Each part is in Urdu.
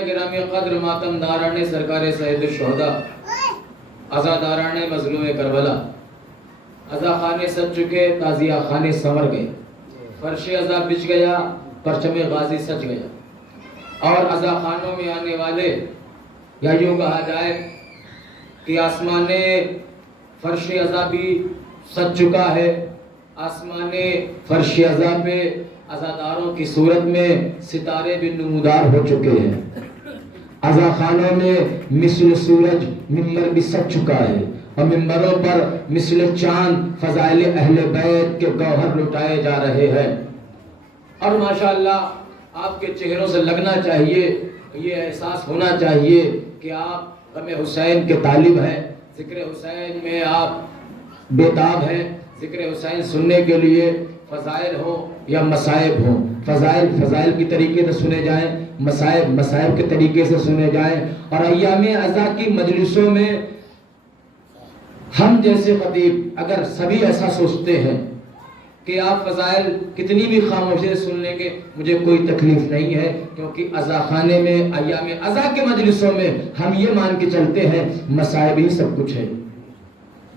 گرامی قدر ماتم داران سرکار سید الشہداء عزاداران مظلوم کربلا، عزا خانے سج چکے تازیہ خانے سنور گئے، فرش عزا بچ گیا پرچم غازی سج گیا۔ اور عزا خانوں میں آنے والے، یا یوں کہا جائے کہ آسمان فرش عزا بھی سج چکا ہے، آسمان فرش عزا پہ عزاداروں کی صورت میں ستارے بھی نمودار ہو چکے ہیں۔ عزا خانوں میں مثل سورج ممبر بھی سج چکا ہے، اور ممبروں پر مثل چاند فضائل اہل بیت کے گوہر لٹائے جا رہے ہیں۔ اور ماشاءاللہ آپ کے چہروں سے لگنا چاہیے، یہ احساس ہونا چاہیے کہ آپ غم حسین کے طالب ہیں، ذکر حسین میں آپ بیتاب ہیں۔ ذکر حسین سننے کے لیے فضائل ہوں یا مصائب ہوں، فضائل کی طریقے سے سنے جائیں، مصائب کے طریقے سے سنے جائیں۔ اور ایام عزا کی مجلسوں میں ہم جیسے خطیب اگر سبھی ایسا سوچتے ہیں کہ آپ فضائل کتنی بھی خاموشی سے سن لیں گے، مجھے کوئی تکلیف نہیں ہے، کیونکہ عزا خانے میں ایام عزا کے مجلسوں میں ہم یہ مان کے چلتے ہیں مصائب ہی سب کچھ ہے۔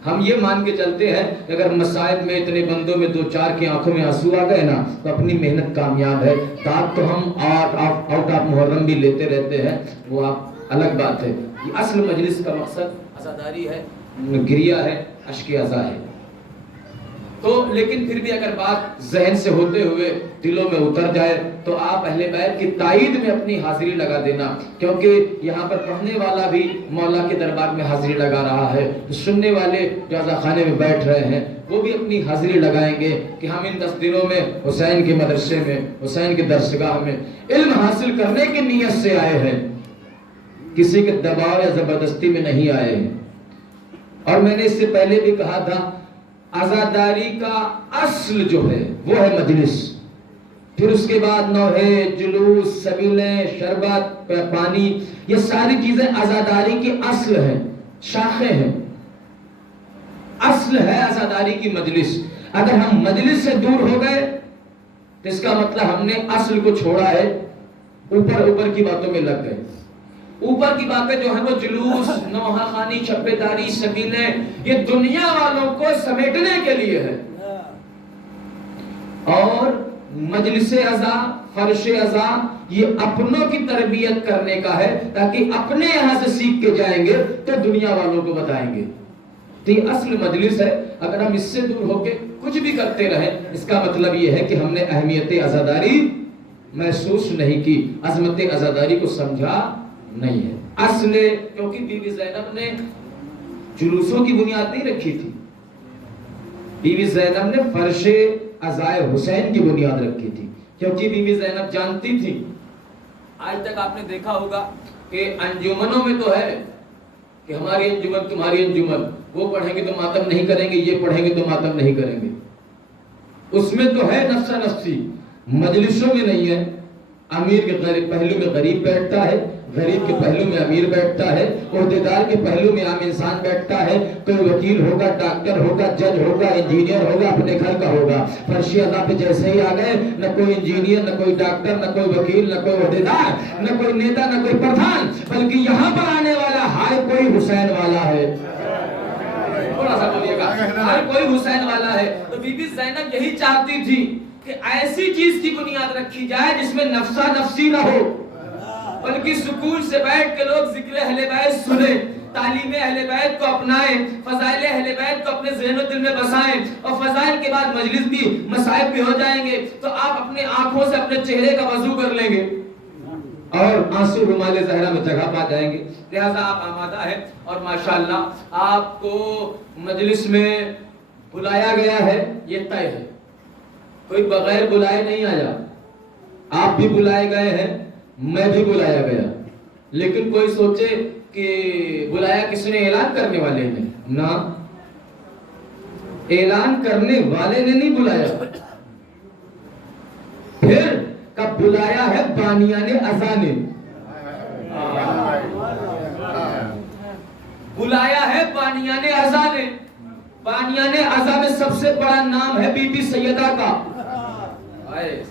ہم یہ مان کے چلتے ہیں کہ اگر مصائب میں اتنے بندوں میں دو چار کی آنکھوں میں آنسو آ گئے نا تو اپنی محنت کامیاب ہے۔ داد تو ہم آؤٹ آف محرم بھی لیتے رہتے ہیں، وہ آپ الگ بات ہے۔ یہ اصل مجلس کا مقصد عزاداری ہے، گریہ ہے، اشک عزا ہے۔ تو لیکن پھر بھی اگر بات ذہن سے ہوتے ہوئے دلوں میں اتر جائے تو آپ اہل بیت کی تائید میں اپنی حاضری لگا دینا، کیونکہ یہاں پر پڑھنے والا بھی مولا کے دربار میں حاضری لگا رہا ہے، سننے والے جو عزا خانے میں بیٹھ رہے ہیں وہ بھی اپنی حاضری لگائیں گے کہ ہم ان 10 دنوں میں حسین کے مدرسے میں، حسین کے درسگاہ میں علم حاصل کرنے کی نیت سے آئے ہیں، کسی کے دباؤ یا زبردستی میں نہیں آئے ہیں۔ اور میں نے اس سے پہلے بھی کہا تھا، عزاداری کا اصل جو ہے وہ ہے مجلس، پھر اس کے بعد نوحے، جلوس، سبیلیں، شربت، پانی، یہ ساری چیزیں عزاداری کی اصل ہیں، شاخیں ہیں۔ اصل ہے عزاداری کی مجلس۔ اگر ہم مجلس سے دور ہو گئے تو اس کا مطلب ہم نے اصل کو چھوڑا ہے، اوپر کی باتوں میں لگ گئے۔ اوپر کی باتیں جو ہیں وہ جلوس، نوحہ خوانی، چھپے داری، سبیلیں، یہ دنیا والوں کو سمیٹنے کے لیے ہے، اور مجلس عزا، فرش عزا یہ اپنوں کی تربیت کرنے کا ہے، تاکہ اپنے یہاں سے سیکھ کے جائیں گے تو دنیا والوں کو بتائیں گے۔ تو یہ اصل مجلس ہے۔ اگر ہم اس سے دور ہو کے کچھ بھی کرتے رہیں، اس کا مطلب یہ ہے کہ ہم نے اہمیت عزاداری محسوس نہیں کی، عظمت عزاداری کو سمجھا نہیں ہے۔ اصل، کیونکہ بی بی زینب نے جلوسوں کی بنیاد نہیں رکھی تھی، بی بی زینب نے فرش عزائے حسین کی بنیاد رکھی تھی، کیونکہ بی بی زینب جانتی تھی، آج تک آپ نے دیکھا ہوگا کہ انجمنوں میں تو ہے کہ ہماری انجمن تمہاری انجمن، وہ پڑھیں گے تو ماتم نہیں کریں گے، یہ پڑھیں گے تو ماتم نہیں کریں گے، اس میں تو ہے نفسا نفسی، مجلسوں میں نہیں ہے۔ امیر کے پہلو میں غریب بیٹھتا ہے، غریب کے پہلو میں امیر بیٹھتا ہے، عہدیدار کے پہلو میں عام انسان بیٹھتا ہے، کوئی وکیل ہوگا، ڈاکٹر ہوگا، جج ہوگا، انجینئر ہوگا، اپنے گھر کا ہوگا۔ فرش عزا پہ جیسے ہی آ گئے، نہ کوئی انجینئر، نہ کوئی ڈاکٹر، نہ کوئی وکیل، نہ کوئی عہدیدار، نہ کوئی نیتا، نہ کوئی پردھان، بلکہ یہاں پر آنے والا ہر کوئی حسین والا ہے۔ تھوڑا سا بولیے گا، ہر کوئی حسین والا ہے۔ تو بی بی زینب یہی چاہتی تھی کہ ایسی چیز کی بنیاد رکھی جائے جس میں نفسا نفسی نہ ہو، بلکہ سکون سے بیٹھ کے لوگ ذکر اہل بیت سنیں، تعلیم اہل بیت کو اپنائیں، فضائل اہل بیت کو اپنے ذہن و دل میں بسائیں، اور فضائل کے بعد مجلس بھی، مصائب بھی ہو جائیں گے تو آپ اپنے آنکھوں سے اپنے چہرے کا وضو کر لیں گے اور آنسو رومال زہرا میں جگہ پا جائیں گے۔ لہذا آپ آمادہ ہیں، اور ماشاءاللہ آپ کو مجلس میں بلایا گیا ہے، یہ طے ہے، کوئی بغیر بلائے نہیں آیا۔ آپ بھی بلائے گئے ہیں، میں بھی بلایا گیا، لیکن کوئی سوچے کہ بلایا کس نے؟ اعلان کرنے والے نے نا، اعلان کرنے والے نے نہیں بلایا، پھر کب بلایا ہے؟ بانیان عزا نے بلایا ہے، بانیان عزا نے۔ بانیان عزا میں سب سے بڑا نام ہے بی بی سیدہ کا،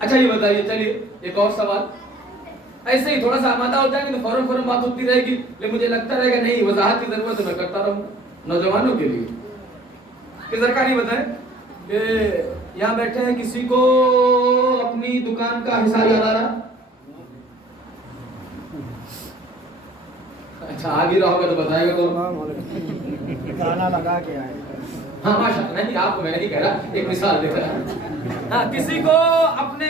اچھا یہ بتائیے، چلیے ایک اور سوال، ایسے ہی تھوڑا سا آمادہ ہو جائیں گے تو فوراً بات ہوتی رہے گی، لیکن مجھے لگتا رہے گا نہیں وضاحت کی ضرورت ہے، میں کرتا رہوں گا نوجوانوں کے لیے کہ سرکار یہ بتائیں کہ یہاں بیٹھے ہیں کسی کو اپنی دکان کا حساب یاد آ رہا؟ اچھا آ بھی رہا ہوگا تو بتائے گا تو گانا لگا کے آئے. ہاں ماشاء اللہ. نہیں آپ کو میں نہیں کہہ رہا، ایک مثال دے رہا. ہاں کسی کو اپنے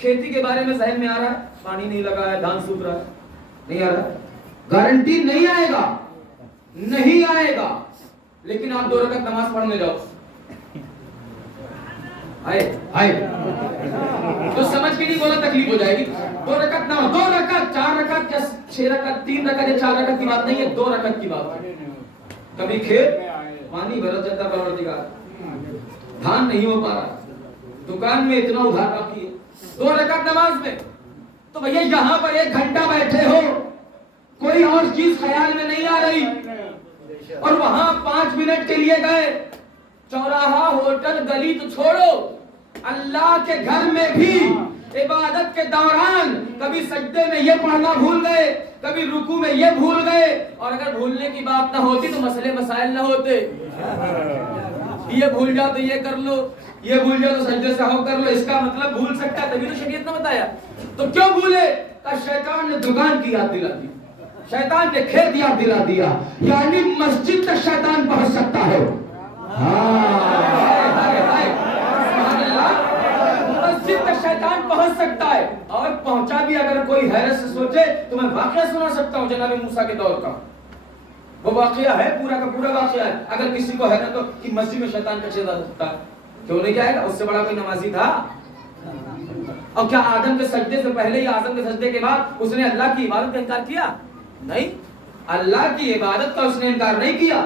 کھیتی کے بارے میں ذہن میں آ رہا ہے، پانی نہیں لگا ہے، دھان سوکھ رہا ہے، نہیں آ رہا؟ گارنٹی نہیں آئے گا، نہیں آئے گا، لیکن آپ 2 رکعت نماز پڑھنے جاؤ. آئے تو سمجھ کے نہیں بولا تکلیف ہو جائے گی. 2 رکعت نماز، 2 رکعت، 4 رکعت یا 6 رکعت، 3 رکعت یا 4 رکعت کی بات نہیں ہے، 2 رکعت کی بات ہے. کبھی کھیت پانی برس جاتا پروردگار، دھان نہیں ہو پا رہا، دکان میں اتنا ادھار باقی ہے، 2 رکعت نماز میں. تو بھیا یہاں پر 1 گھنٹہ بیٹھے ہو، کوئی اور چیز خیال میں نہیں آ رہی، اور وہاں 5 منٹ کے لیے گئے، چوراہا، ہوٹل، گلی تو چھوڑو، اللہ کے گھر میں بھی عبادت کے دوران کبھی سجدے میں یہ پڑھنا بھول گئے، کبھی رکوع میں یہ بھول گئے، اور اگر بھولنے کی بات نہ ہوتی تو مسئلے مسائل نہ ہوتے. یہ بھول جاؤ تو یہ کر لو، یہ بھول جاؤ تو سجدے سہو کر لو، اس کا مطلب بھول سکتا ہے، تبھی تو شریعت نے بتایا. تو کیوں بھولے؟ کہ شیطان نے دکان کی یاد دلا دی، شیطان نے کھیت یاد دلا دیا، یعنی مسجد تک شیطان پہنچ سکتا ہے. مسجد تک شیطان پہنچ سکتا ہے، اور پہنچا بھی اگر کوئی حیرت سے سوچے تو میں واقعہ سنا سکتا ہوں جناب موسیٰ کے دور کا. وہ واقعہ ہے، پورا کا پورا واقعہ ہے. اگر کسی کو حیرت ہو کہ مسجد میں شیطان کیسے جا سکتا ہے، کیوں نہیں جائے گا؟ اس سے بڑا کوئی نمازی تھا؟ اور کیا آدم کے سجدے سے پہلے یا آدم کے سجدے کے بعد اس نے اللہ کی عبادت کا انکار کیا؟ نہیں، اللہ کی عبادت کا اس نے انکار نہیں کیا،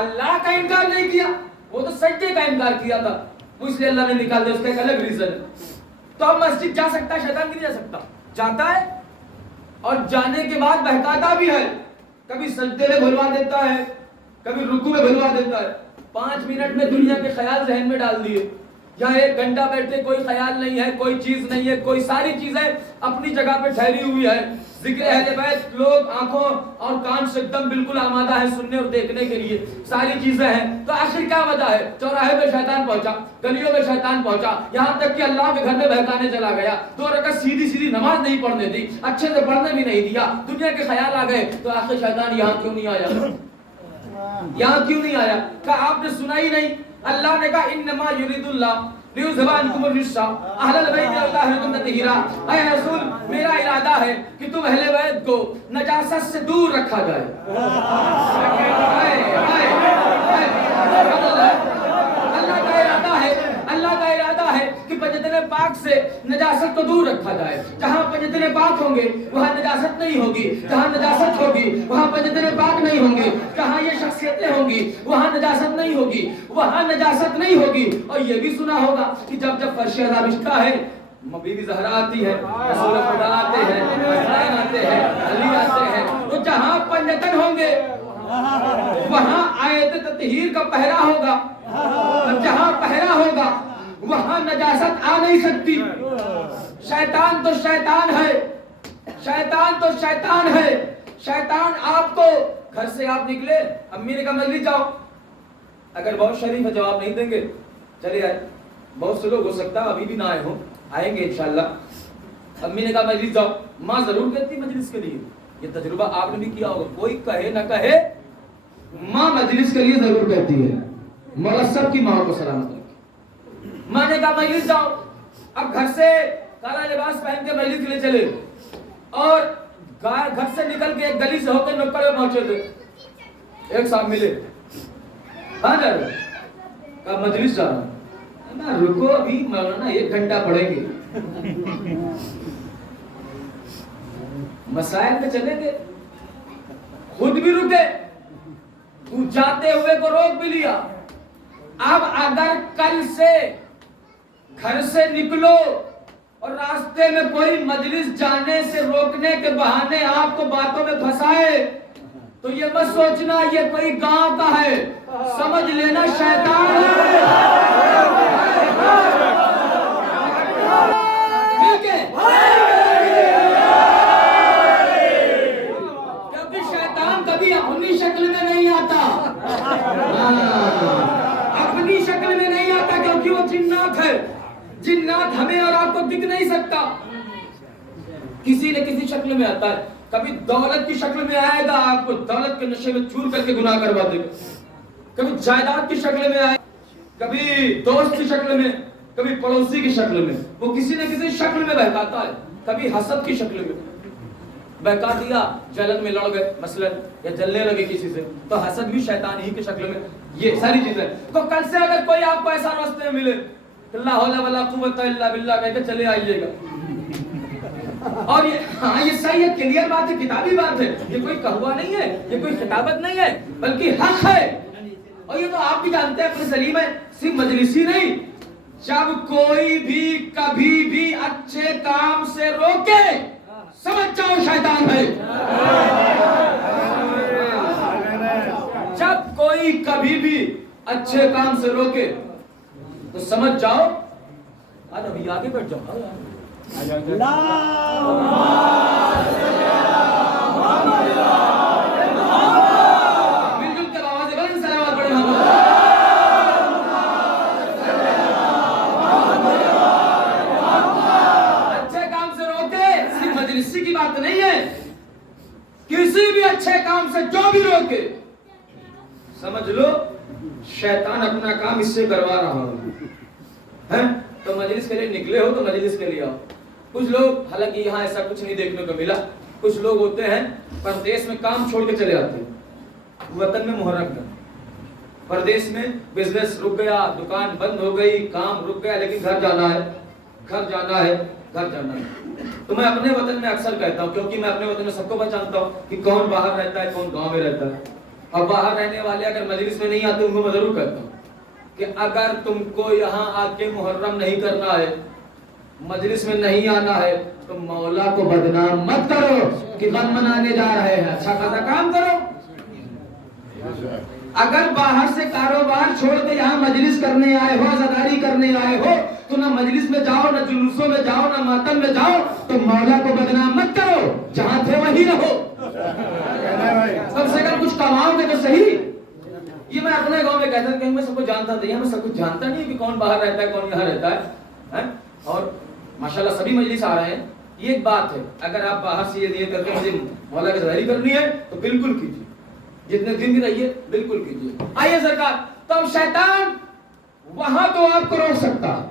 اللہ کا انکار نہیں کیا، وہ تو سجدے کا انکار کیا تھا، اس لیے اللہ نے نکال دیا. اس کا ایک الگ ریزن ہے. تو اب مسجد جا سکتا ہے شیطان کی نہیں جا سکتا؟ جاتا ہے، اور جانے کے بعد بہکاتا بھی ہے، کبھی سجدے میں بھلوا دیتا ہے، کبھی رکوع میں بھلوا دیتا ہے. 5 منٹ میں دنیا کے خیال ذہن میں ڈال دیے، یہاں 1 گھنٹہ بیٹھے کوئی خیال نہیں ہے، کوئی چیز نہیں ہے، کوئی ساری چیزیں اپنی جگہ پہ ٹھہری ہوئی ہے. ذکر اہل بیت، لوگ آنکھوں اور کان سے ایک دم بالکل آمادہ ہے سننے اور دیکھنے کے لیے، ساری چیزیں ہیں. تو آخر کیا وجہ ہے؟ چوراہے میں شیطان پہنچا، گلیوں میں شیطان پہنچا، یہاں تک کہ اللہ کے گھر میں بہکانے چلا گیا. 2 رکعت سیدھی نماز نہیں پڑھنے دی، اچھے سے پڑھنے بھی نہیں دیا، دنیا کے خیال آ گئے. تو آخر شیطان یہاں کیوں نہیں آیا؟ یہاں کیوں نہیں آیا؟ کہا آپ نے سنا ہی نہیں؟ اللہ نے کہا انما یرید اللہ لیذھب عنکم الرجس اہل البیت ویطہرکم تطہیرا. اے رسول میرا ارادہ ہے کہ تم اہل بیت کو نجاست سے دور رکھا جائے. اللہ کا ارادہ ہے کہ پنجتن پاک سے نجاست کو دور رکھا جائے. جہاں پنجتن پاک ہوں گے وہاں نجاست نہیں ہوگی، جہاں نجاست ہوگی وہاں پنجتن پاک نہیں ہوں گے، جہاں یہ شخصیتیں ہوں گی وہاں نجاست نہیں ہوگی، وہاں نجاست نہیں ہوگی. اور یہ بھی سنا ہوگا کہ جب فرش عذاب بچھتا ہے، بی بی زہرا آتی ہے، رسول خدا آتے ہیں، حسین آتے ہیں، علی آتے ہیں، تو جہاں پنجتن ہوں گے وہاں آیت تطہیر کا پہرا ہوگا، جہاں پہرا ہوگا وہاں نجاست آ نہیں سکتی. شیطان تو شیطان ہے، شیطان تو شیطان ہے. شیطان آپ کو گھر سے آپ نکلے، امی نے کہا مجلس جاؤ، اگر بہت شریف ہے جواب نہیں دیں گے، چلے آئے. بہت سے لوگ ہو سکتا ہے ابھی بھی نہ آئے ہوں، آئیں گے انشاءاللہ. امی نے کہا مجلس جاؤ، ماں ضرور کہتی مجلس کے لیے. یہ تجربہ آپ نے بھی کیا ہوگا، کوئی کہے نہ کہے ماں مجلس کے لیے ضرور کہتی ہے. مولا سب کی ماں کو سلامت رکھے. ماں نے کہا مجلس جاؤ. اب گھر سے کالا لباس پہن کے مجلس کے لیے چلے، اور گھر سے نکل کے ایک گلی سے ہو کے نکڑ میں پہنچے تھے. ایک صاحب ملے، کہاں جا رہے؟ کہا مجلس جا رہا ہوں. رکو ابھی مولانا 1 گھنٹہ پڑھیں گے. مسائل میں چلیں گے، خود بھی رکے، تو جاتے ہوئے کو روک بھی لیا. اب اگر کل سے گھر سے نکلو اور راستے میں کوئی مجلس جانے سے روکنے کے بہانے آپ کو باتوں میں پھنسائے تو یہ مت سوچنا یہ کوئی گاؤں کا ہے، سمجھ لینا شیطان ہے. کسی نہ کسی شکل میں آتا ہے. کبھی دولت کی شکل میں آئے گا, آپ کو دولت کے نشے میں چور کر کے گناہ کروا دے گا. کبھی جائیداد کی شکل میں آئے, کبھی دوست کی شکل میں, کبھی پڑوسی کی شکل میں. وہ کسی نہ کسی شکل میں بہکاتا ہے. کبھی حسد کی شکل میں بہکا دیا, جلن میں لڑ گئے مثلا, یا جلنے لگے کسی سے, تو حسد بھی شیطان ہی کی شکل میں. یہ ساری چیزیں. تو کل سے اگر کوئی آپ کو ایسا راستے میں ملے, لا حول ولا قوت الا باللہ کہہ کے چلے آئیے گا. اور یہ صحیح ہے, کلیئر بات ہے, کتابی بات ہے, یہ کوئی کہوا نہیں ہے, یہ کوئی خطابت نہیں ہے, بلکہ حق ہے. اور یہ تو آپ بھی جانتے ہیں اپنے سلیم ہے, صرف مجلسی نہیں, جب کوئی بھی کبھی بھی اچھے کام سے روکے, سمجھ جاؤ شیطان ہے. جب کوئی کبھی بھی اچھے کام سے روکے تو سمجھ جاؤ, ابھی آگے بیٹھ جاؤ. مجلسی کی بات نہیں ہے, کسی بھی اچھے کام سے جو بھی روکے, سمجھ لو شیطان اپنا کام اس سے کروا رہا ہے. تو مجلس کے لیے نکلے ہو تو مجلس کے لیے آؤ. کچھ لوگ, حالانکہ یہاں ایسا کچھ نہیں دیکھنے کو ملا, کچھ لوگ ہوتے ہیں پردیس میں کام چھوڑ کے چلے آتے ہیں, وطن میں محرم کا, پردیس میں بزنس رک گیا, دکان بند ہو گئی, کام رک گیا, لیکن گھر جانا ہے, گھر جانا ہے, گھر جانا ہے. تو میں اپنے وطن میں اکثر کہتا ہوں, کیونکہ میں اپنے وطن میں سب کو پہچانتا ہوں کہ کون باہر رہتا ہے, کون گاؤں میں رہتا ہے. اور باہر رہنے والے اگر مجلس میں نہیں آتے, ان کو میں ضرور کہتا ہوں کہ اگر تم کو یہاں آ کے محرم نہیں کرنا ہے, مجلس میں نہیں آنا ہے, تو مولا کو بدنام مت کرو کہ غم منانے جا رہے ہیں, اچھا خاصا کام کرو. اگر باہر سے کاروبار چھوڑ کے یہاں مجلس کرنے آئے ہو, عزاداری کرنے آئے ہو, تو نہ مجلس میں جاؤ, نہ جلوسوں میں جاؤ, نہ ماتم میں جاؤ, تو مولا کو بدنام مت کرو, جہاں تھے وہیں رہو. کم سے کم کچھ کماؤ گے تو صحیح. یہ میں اپنے گاؤں میں کہتا ہوں کہ میں سب کو جانتا تھا, میں سب کچھ جانتا نہیں کہ کون باہر رہتا ہے, کون یہاں رہتا ہے. اور ماشاءاللہ سبھی مجلس آ رہے ہیں. یہ ایک بات ہے, اگر آپ باہر سے یہ نیت کر کے مجھے مولا کی ظاہری کرنی ہے تو بالکل کیجیے, جتنے دن بھی رہیے بالکل کیجیے. آئیے سرکار, تو شیطان وہاں تو آپ کو روک سکتا ہے,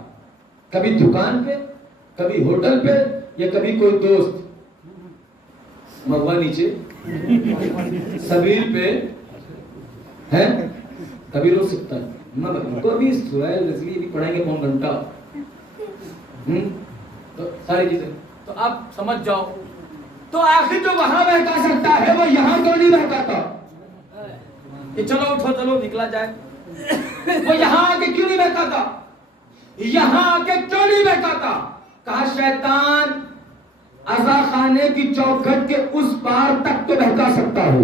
کبھی دکان پہ, کبھی ہوٹل پہ, یا کبھی کوئی دوست مغوا نیچے سبیل پہ ہے, کبھی روک سکتا ہے. تو ابھی پڑھیں گے پون گھنٹہ, تو ساری چیزیں تو آپ سمجھ جاؤ. تو آخر جو وہاں بہکا سکتا ہے وہ یہاں کیوں نہیں بہکاتا کہ چلو اٹھو چلو نکلا جائے؟ وہ یہاں آ کے کیوں نہیں بہکاتا, یہاں آ کے کیوں نہیں بہکاتا؟ کہا شیطان عزا خانے کی چوکھٹ کے اس پار تک تو بہکا سکتا ہو.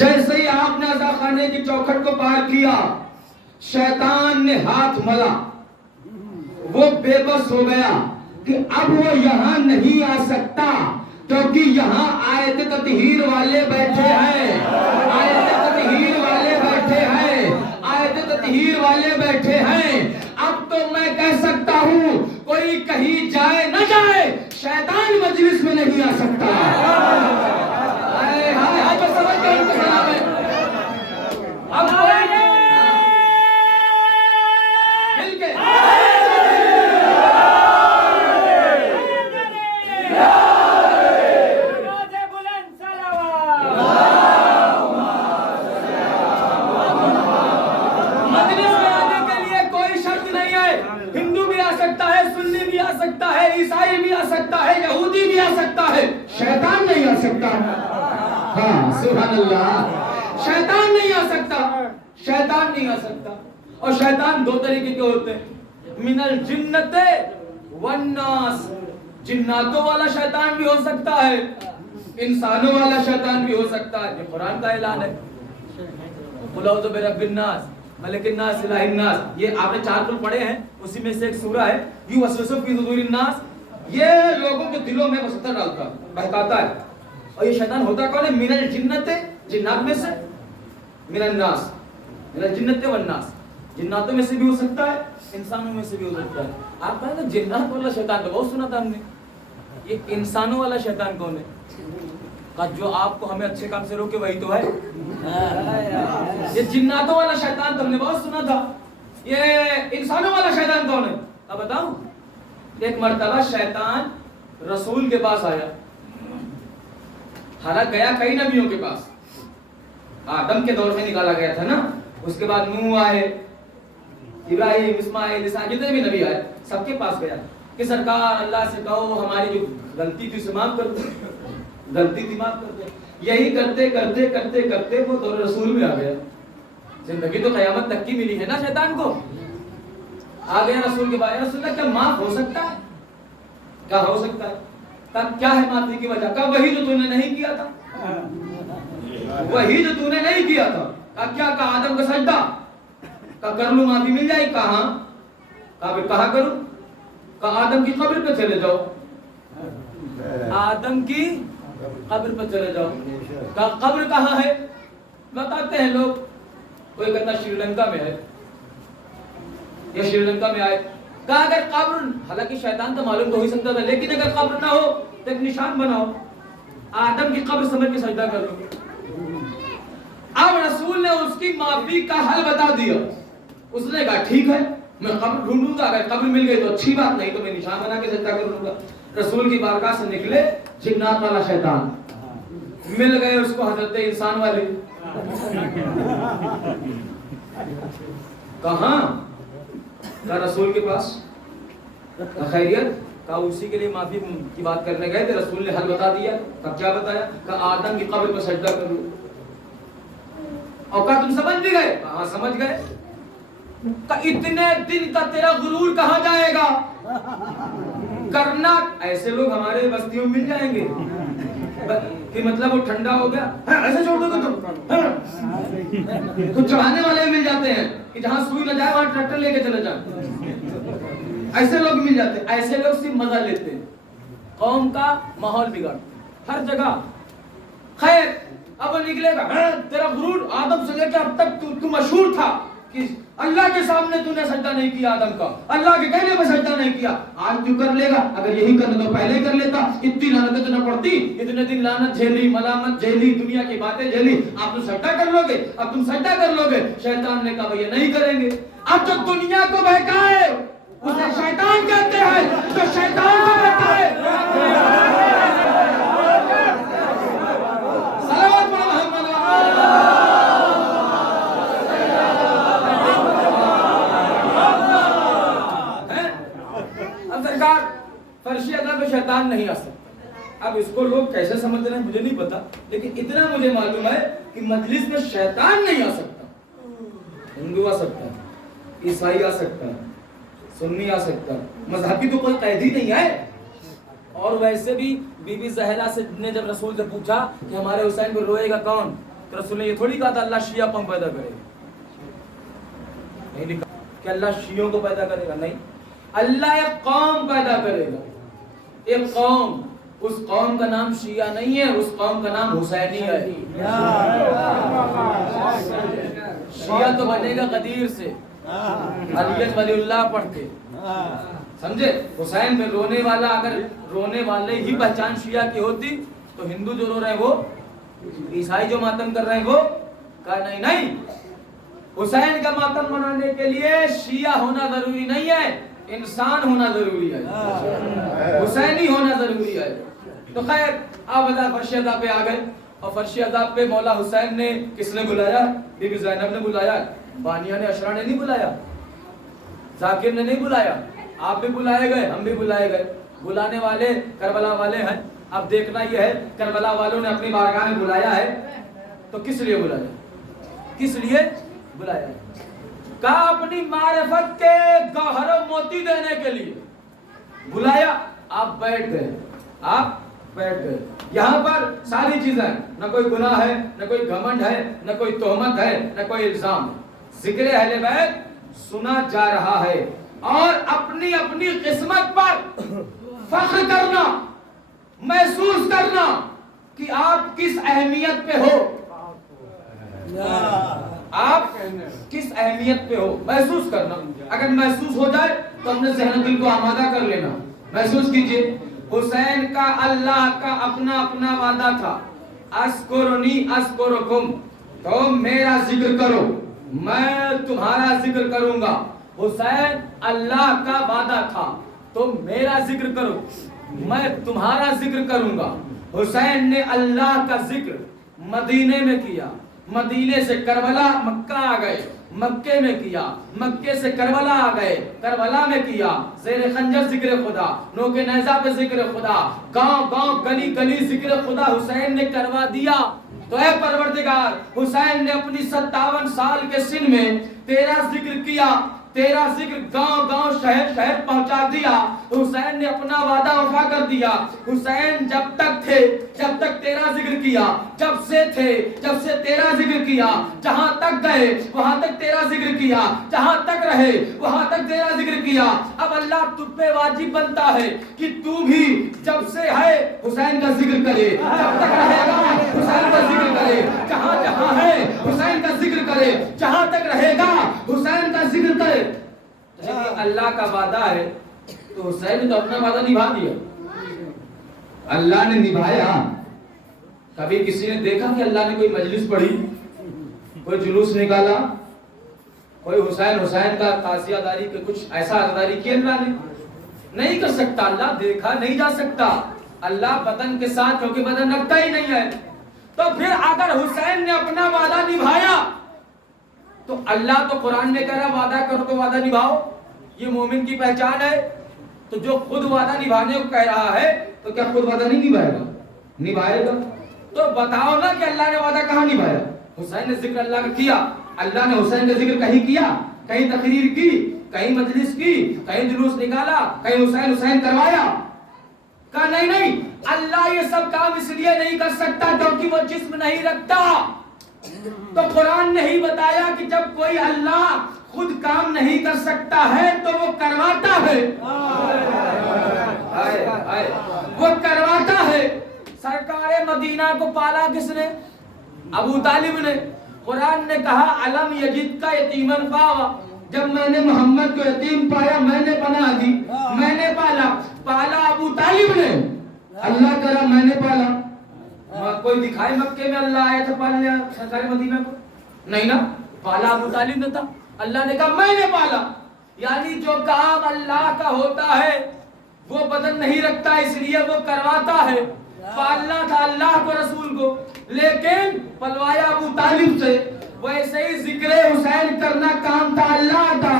جیسے ہی آپ نے عزا خانے کی چوکھٹ کو پار کیا, شیطان نے ہاتھ ملا, وہ بے بس ہو گیا کہ اب وہ یہاں نہیں آ سکتا, کیونکہ یہاں آیت تطہیر والے بیٹھے ہیں, آیت تطہیر والے بیٹھے ہیں, آیت تطہیر والے بیٹھے ہیں. اب تو میں کہہ سکتا ہوں کوئی کہیں جائے نہ جائے, شیطان مجلس میں نہیں آ سکتا. اب کوئی مل کے عیسائی بھی آ سکتا ہے, یہودی بھی آ سکتا ہے, شیطان نہیں آ سکتا. ہاں سبحان اللہ, شیطان نہیں آ سکتا, شیطان نہیں آ سکتا. اور شیطان دو طریقے کے ہوتے ہیں, من الجنت والناس, جناتوں والا شیطان بھی ہو سکتا ہے, انسانوں والا شیطان بھی ہو سکتا ہے. یہ قرآن کا اعلان ہے, قل اعوذ برب الناس ملک الناس الہ الناس. یہ آپ نے 4 کل پڑھے ہیں, اسی میں سے ایک سورہ ہے یوسوس فی صدور الناس. یہ لوگوں کے دلوں میں وسوسہ ڈالتا ہے, بہکاتا ہے. اور یہ شیطان ہوتا کون ہے؟ من الجنت, جنات میں سے, من الناس, من الجنت والناس, جناتوں میں سے بھی ہو سکتا ہے, انسانوں میں سے بھی ہو سکتا ہے. آپ کہیں نا جنات والا شیطان تو بہت سنا تھا ہم نے, یہ انسانوں والا شیطان کون ہے؟ کہا جو آپ کو ہمیں اچھے کام سے روکے وہی تو ہے. یہ جناتوں والا شیطان تو ہم نے بہت سنا تھا. یہ انسانوں والا شیطان کون ہے؟ اب بتاؤں. ایک مرتبہ شیطان رسول کے پاس آیا. حالانکہ گیا کئی نبیوں کے پاس. آدم کے دور میں نکالا گیا تھا نا. اس کے بعد نوح آئے, ابراہیم, اسماعیل, اسحاق, جتنے بھی نبی آئے سب کے پاس گیا کہ سرکار اللہ سے کہو ہماری جو غلطی تھی اسے معاف کر دو, غلطی تھی معاف کر دو. یہی کرتے کرتے کرتے کرتے وہ دور رسول میں آ گیا. زندگی تو قیامت تک کی ملی ہے نا شیطان کو. آ گیا رسول کے بعد, رسول اللہ کیا معاف ہو سکتا ہے؟ کیا ہو سکتا ہے؟ تب کیا ہے معافی کی وجہ؟ کہا وہی جو تو نے نہیں کیا تھا, وہی جو تو نے نہیں کیا تھا. کہا کیا؟ کہا آدم کا سجدہ. کہا کر لوں معافی مل جائے. کہاں؟ کہا پھر کہا کروں. کہا آدم کی قبر پہ چلے جاؤ, آدم کی قبر پہ چلے جاؤ. کہا قبر کہاں ہے؟ بتاتے ہیں لوگ. کوئی کہتا شری لنکا میں ہے, یا شری لنکا میں آئے. کہا اگر قبر, حالانکہ شیطان تو معلوم تو ہو ہی سکتا تھا, لیکن اگر قبر نہ ہو تو ایک نشان بناؤ, آدم کی قبر سمجھ کے سجدہ کر لو. اب رسول نے اس کی معافی کا حل بتا دیا. اس نے کہا ٹھیک ہے میں قبر ڈھونڈوں گا, اگر قبر مل گئی تو اچھی بات, نہیں تو میں نشان بنا کے سجدہ کر لوں گا. رسول کی بارگاہ سے نکلے جنات والا شیطان, مل گئے اس کو حضرت انسان والے. کہاں؟ کہا رسول کے پاس. کہا خیریت؟ کہا اسی کے لیے معافی کی بات کرنے گئے تھے, رسول نے حل بتا دیا. کہا کیا بتایا؟ کہا آدم کی قبر پر سجدہ کرو. اور کہا تم سمجھ بھی گئے؟ کہا سمجھ گئے. کہا اتنے دن کا تیرا غرور کہاں جائے گا؟ کرنا ایسے لوگ ہمارے بستیوں میں مل جائیں گے کہ مطلب وہ ٹھنڈا ہو گیا ایسے چھوڑ دو گے تم. کچھ چڑھانے والے مل جاتے ہیں کہ جہاں سوئی نہ جائے وہاں ٹریکٹر لے کے چلے جائیں. ایسے لوگ مل جاتے ہیں. ایسے لوگ صرف مزہ لیتے ہیں, قوم کا ماحول بگاڑتے ہر جگہ. خیر اب وہ نکلے گا تیرا غرور آدم سے لے کے اب تک تو مشہور تھا کہ اللہ کے سامنے تو نے سجدہ نہیں کیا آدم کا, اللہ کے کہنے پہ سجدہ نہیں کیا. آج تو کر لے گا, اگر یہی کرنا تو پہلے کر لیتا. اتنی لعنتیں تو نہ پڑتی, اتنے دن لعنت جھیلی, ملامت جھیلی, دنیا کی باتیں جھیلی, آپ تو سجدہ کر لو گے, اب تم سجدہ کر لو گے. شیطان نے کہا یہ نہیں کریں گے. اب جو دنیا کو بہکائے اسے شیطان کہتے ہیں, جو شیطان کو بہکائے. صلوات محمد. سرکار فرشی ادا پہ شیطان نہیں آ سکتا. اب اس کو لوگ کیسے سمجھ رہے ہیں مجھے نہیں پتا, لیکن اتنا مجھے معلوم ہے کہ مجلس میں شیطان نہیں آ سکتا. ہندو آ سکتا ہے, عیسائی آ سکتا ہے, سنی آ سکتا ہے, مذہبی تو کوئی قید ہی نہیں ہے. اور ویسے بھی بی بی زہرا سے نے جب رسول سے پوچھا کہ ہمارے حسین کو روئے گا کون, تو رسول نے یہ تھوڑی کہا تھا اللہ شیعہ قوم پیدا کرے گا. نہیں لکھا کہ اللہ شیعوں کو پیدا کرے گا, نہیں, اللہ ایک قوم پیدا کرے گا. ایک قوم, اس قوم کا نام شیعہ نہیں ہے, اس قوم کا نام حسینی ہے. شیعہ تو بنے گا قدیر سے, علیت ولی اللہ پڑھ کے, سمجھے. حسین پہ رونے والا, اگر رونے والے ہی پہچان شیعہ کی ہوتی تو ہندو جو رو رہے ہیں وہ, عیسائی جو ماتم کر رہے ہیں وہ, کہا نہیں نہیں, حسین کا ماتم منانے کے لیے شیعہ ہونا ضروری نہیں ہے, انسان ہونا ضروری ہے, حسینی ہونا ضروری ہے. تو خیر آپ بتا فرش ادا پہ آ گئے, اور فرش ادا پہ مولا حسین نے کس نے بلایا؟ بی بی زینب نے بلایا, بانیہ نے اشرا نے نہیں بلایا, ذاکر نے نہیں بلایا. آپ بھی بلائے گئے, ہم بھی بلائے گئے. بلانے والے کربلا والے ہیں. اب دیکھنا یہ ہے کربلا والوں نے اپنی بارگاہ میں بلایا ہے تو کس لیے بلایا, کس لیے بلایا؟ کہا اپنی معرفت کے گوہر و موتی دینے کے لیے بلایا. آپ بیٹھ گئے, آپ بیٹھ گئے. یہاں پر ساری چیزیں, نہ کوئی گناہ ہے, نہ کوئی گھمنڈ ہے, نہ کوئی تہمت ہے, نہ کوئی الزام. ذکر اہل بیت سنا جا رہا ہے, اور اپنی اپنی قسمت پر فخر کرنا, محسوس کرنا کہ آپ کس اہمیت پہ ہو, آپ کس اہمیت پہ ہو, محسوس کرنا. اگر محسوس ہو جائے تو اپنے ذہن دل کو آمادہ کر لینا. محسوس کیجئے حسین کا اللہ کا اپنا اپنا وعدہ تھا، اذکرنی اذکرکم، تم میرا ذکر کرو میں تمہارا ذکر کروں گا۔ حسین اللہ کا وعدہ تھا، تم میرا ذکر کرو میں تمہارا ذکر کروں گا۔ حسین نے اللہ کا ذکر مدینے میں کیا، مدینے سے کربلا مکہ آ گئے، مکے میں کیا، مکے سے کربلا آ گئے، کربلا میں کیا، زیر خنجر ذکر خدا، نوک نیزہ پہ ذکر خدا، گاؤں گاؤں گلی گلی ذکر خدا حسین نے کروا دیا۔ تو اے پروردگار، حسین نے اپنی 57 سال کے سن میں تیرا ذکر کیا، تیرا ذکر گاؤں گاؤں شہر شہر پہنچا دیا۔ حسین نے اپنا وعدہ وفا کر دیا۔ حسین جب تک تھے جب تک تیرا ذکر کیا، جب سے تھے جب سے تیرا ذکر کیا، جہاں تک گئے وہاں تک تیرا ذکر کیا، جہاں تک رہے وہاں تک تیرا ذکر کیا۔ اب اللہ تجھ پہ واجب بنتا ہے کہ تو بھی جب سے ہے حسین کا ذکر کرے، جب تک رہے گا حسین کا ذکر کرے، جہاں جہاں ہے حسین کا ذکر کرے، جہاں تک رہے گا حسین کا ذکر کرے۔ جب اللہ کا وعدہ ہے تو حسین نے تو اپنا وعدہ نبھا دیا، اللہ نے نبھایا۔ کبھی کسی نے دیکھا کہ اللہ نے کوئی مجلس پڑھی، کوئی جلوس نکالا، کوئی حسین حسین کا تعزیہ داری کے کچھ ایسا عزاداری کیا؟ اللہ نے نہیں کر سکتا، اللہ دیکھا نہیں جا سکتا، اللہ بدن کے ساتھ کیونکہ بدن رکھتا ہی نہیں ہے۔ تو پھر اگر حسین نے اپنا وعدہ نبھایا تو اللہ تو قرآن میں کہہ رہا وعدہ کرو تو وعدہ نبھاؤ، یہ مومن کی پہچان ہے۔ تو جو خود وعدہ نبھانے کو کہہ رہا ہے تو کیا خود وعدہ نہیں نبھائے گا؟ نبھائے گا۔ تو بتاؤ نا کہ اللہ نے وعدہ کہاں نبھایا؟ حسین نے ذکر اللہ کا کیا، اللہ نے حسین کا ذکر کہیں کیا، کہیں تقریر کی، کہیں مجلس کی، کہیں جلوس نکالا، کہیں حسین حسین کروایا؟ کہا نہیں نہیں، اللہ یہ سب کام اس لیے نہیں کر سکتا کیونکہ وہ جسم نہیں رکھتا۔ تو قرآن نے ہی بتایا کہ جب کوئی اللہ خود کام نہیں کر سکتا ہے تو وہ کرواتا ہے، وہ کرواتا ہے۔ سرکار مدینہ کو پالا کس نے؟ ابو طالب نے۔ قرآن نے کہا علم یجد کا یتیمن پاوا، جب میں نے محمد کو یتیم پایا میں نے پناہ دی، میں نے پالا، پالا ابو طالب نے۔ اللہ کرا میں نے پالا۔ کوئی دکھائے مکے میں اللہ آیا تھا پالنے سرکار مدینہ کو؟ نہیں نا، پالا ابو طالب نے تھا، اللہ نے کہا میں نے پالا۔ یعنی جو کام اللہ کا ہوتا ہے وہ بدن نہیں رکھتا اس لیے وہ کرواتا ہے۔ پالنا تھا اللہ کو رسول کو، لیکن پلوایا ابو طالب سے۔ ویسے ہی ذکر حسین کرنا کام تھا اللہ کا،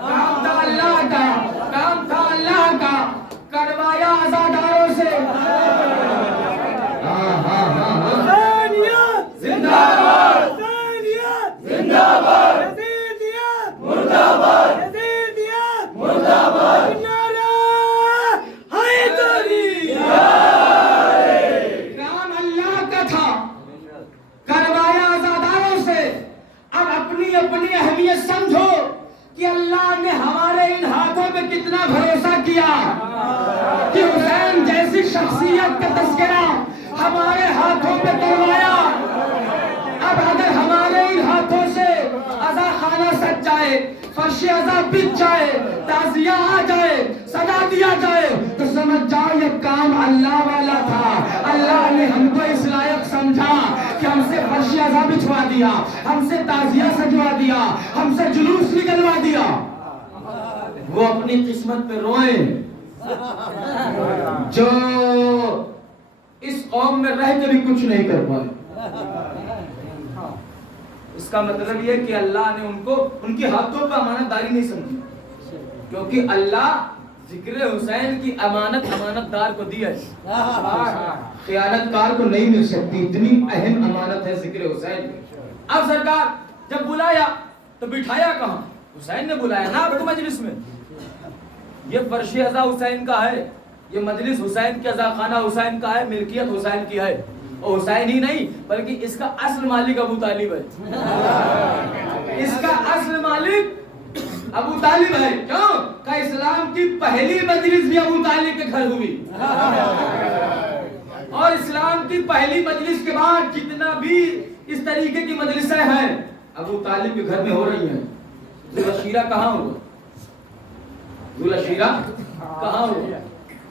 کام تھا اللہ کا، کام تھا اللہ کا، کروایا عزاداروں سے۔ زندہ باد، زندہ باد، مردہ باد، مردہ باد، نعرہ حیدری۔ کام اللہ کا تھا، کروایا عزاداروں سے۔ اب اپنی اپنی اہمیت سمجھو کہ اللہ نے ہمارے ان ہاتھوں پہ کتنا بھروسہ کیا کہ حسین جیسی شخصیت کا تذکرہ ہمارے ہاتھوں پہ کروایا۔ اب اگر ہمارے ان ہاتھوں سے عزا خانہ سج جائے، فرش عزا بچ جائے، تعزیہ آ جائے، سجا دیا جائے تو سمجھ جاؤ یہ کام اللہ والا تھا۔ اللہ نے ہم کو اس لائق سمجھا کہ ہم سے فرش عزا بچھوا دیا، ہم سے تعزیہ سجوا دیا، ہم سے جلوس نکلوا دیا۔ وہ اپنی قسمت پہ روئیں جو اس قوم میں رہ کے بھی کچھ نہیں کر پائے۔ اس کا مطلب یہ کہ اللہ نے ان کو ان کے ہاتھوں پہ امانت داری نہیں سمجھی، کیونکہ اللہ ذکر حسین کی امانت امانت دار کو دی ہے، خیانت کار کو نہیں مل سکتی، اتنی اہم امانت ہے ذکر حسین۔ اب سرکار جب بلایا تو بٹھایا کہاں؟ حسین نے بلایا نا آپ کو مجلس میں۔ یہ فرش عزا حسین کا ہے، یہ مجلس حسین کی عزا خانہ حسین کا ہے، ملکیت حسین کی ہے، اور حسین ہی نہیں بلکہ اس کا اصل مالک ابو طالب ہے۔ اس کا اصل مالک ابو طالب ہے۔ کیوں کہ اسلام کی پہلی مجلس بھی ابو طالب کے گھر ہوئی، اور اسلام کی پہلی مجلس کے بعد جتنا بھی اس طریقے کی مجلسیں ہیں ابو طالب کے گھر میں ہو رہی ہیں۔ ذوالشیرہ کہاں ہوا؟ ذوالشیرہ کہاں ہوا؟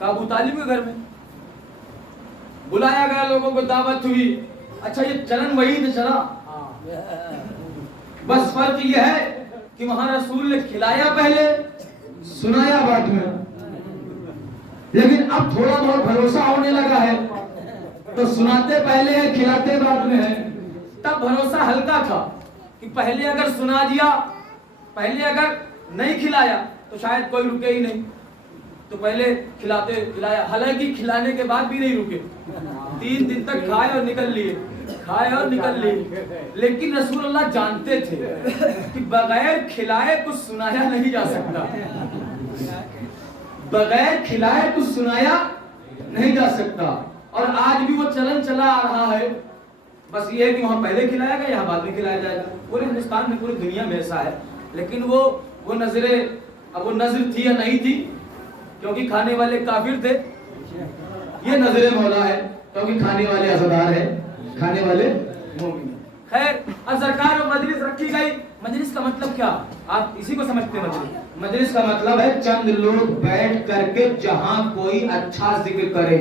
ابو طالب کے گھر میں بلایا گیا، لوگوں کو دعوت ہوئی. اچھا یہ چلن وہی تو چلا، بس فرق یہ ہے کہ وہاں رسول نے کھلایا پہلے، سنایا بعد میں. لیکن اب تھوڑا بہت بھروسہ ہونے لگا ہے تو سناتے پہلے ہیں کھلاتے بعد میں ہیں. تب بھروسہ ہلکا تھا کہ پہلے اگر سنا دیا، پہلے اگر نہیں کھلایا تو شاید کوئی رکے ہی نہیں، تو پہلے کھلایا. حالانکہ کھلانے کے بعد بھی نہیں رکے، 3 دن تک کھائے اور نکل لیے، کھائے اور نکل لیے. لیکن رسول اللہ جانتے تھے کہ بغیر کھلائے کچھ سنایا نہیں جا سکتا، بغیر کھلائے کچھ سنایا نہیں جا سکتا. اور آج بھی وہ چلن چلا آ رہا ہے، بس یہ ہے کہ وہاں پہلے کھلایا گا یہاں بعد میں کھلایا جائے گا. پورے ہندوستان میں، پوری دنیا میں ایسا ہے. لیکن وہ نظریں، اب وہ نظر تھی یا نہیں تھی، کیونکہ کھانے والے کافر تھے. یہ نظر مولا ہے کیونکہ کھانے والے عزادار ہیں، کھانے والے مومن. خیر، اب سرکار اور مجلس رکھی گئی. مجلس کا مطلب کیا؟ آپ اسی کو سمجھتے ہیں. مجلس کا مطلب ہے چند لوگ بیٹھ کر کے جہاں کوئی اچھا ذکر کرے.